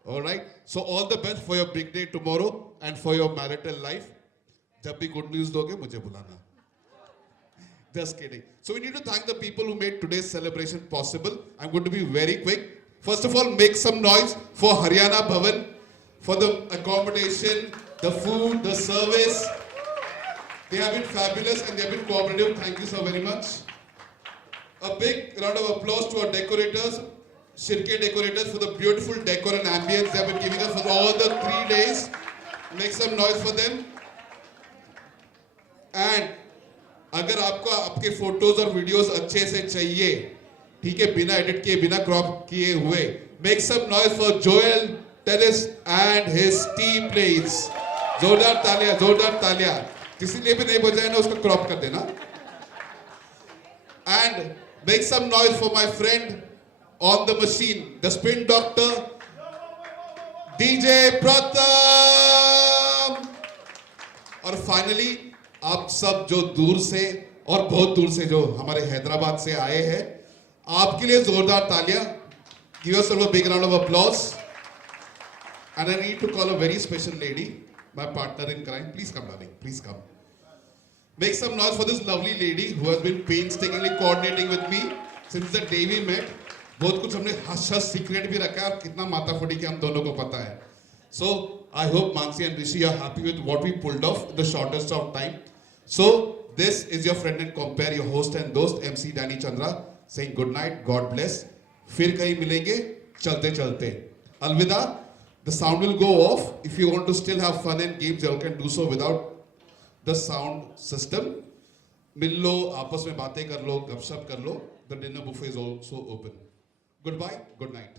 All right. So all the best for your big day tomorrow and for your marital life. जब भी good news दोगे मुझे बुलाना. Just kidding. So we need to thank the people who made today's celebration possible. I'm going to be very quick. First of all, make some noise for Haryana Bhavan, for the accommodation, the food, the service. They have been fabulous and they have been cooperative. Thank you so very much. A big round of applause to our decorators, Shirke decorators for the beautiful decor and ambience they have been giving us for all the 3 days. Make some noise for them. And अगर आपको आपके photos और videos अच्छे से चाहिए, ठीक है, बिना एडिट किए, बिना क्रॉप किए हुए, make some noise for Joel Tellis and his team, please. जोरदार तालियां, जोरदार तालियां. किसी ने भी नहीं बजाया ना, उसको क्रॉप कर देना. And make some noise for my friend on the machine, the spin doctor, DJ Pratham. और फाइनली आप सब जो दूर से और बहुत दूर से जो हमारे हैदराबाद से आए हैं, आपके लिए जोरदार तालियां. Give yourself a big round of applause. And I need to call a very special lady, my partner in crime. Please come, darling. Please come. Make some noise for this lovely lady who has been painstakingly coordinating with me since the day we met. बहुत कुछ हमने hush-hush secret भी रखा है और कितना माता फटी के हम दोनों को पता है. So I hope Mansi and Rishi are happy with what we pulled off in the shortest of time. So this is your friend and compare, your host and dost MC Danny Chandra saying good night, God bless. फिर कहीं मिलेंगे चलते चलते. अलविदा. The sound will go off. If you want to still have fun and games, you can do so without the sound system. मिल लो, आपस में बातें कर लो, गपशप कर लो. The dinner buffet is also open. Goodbye, good night.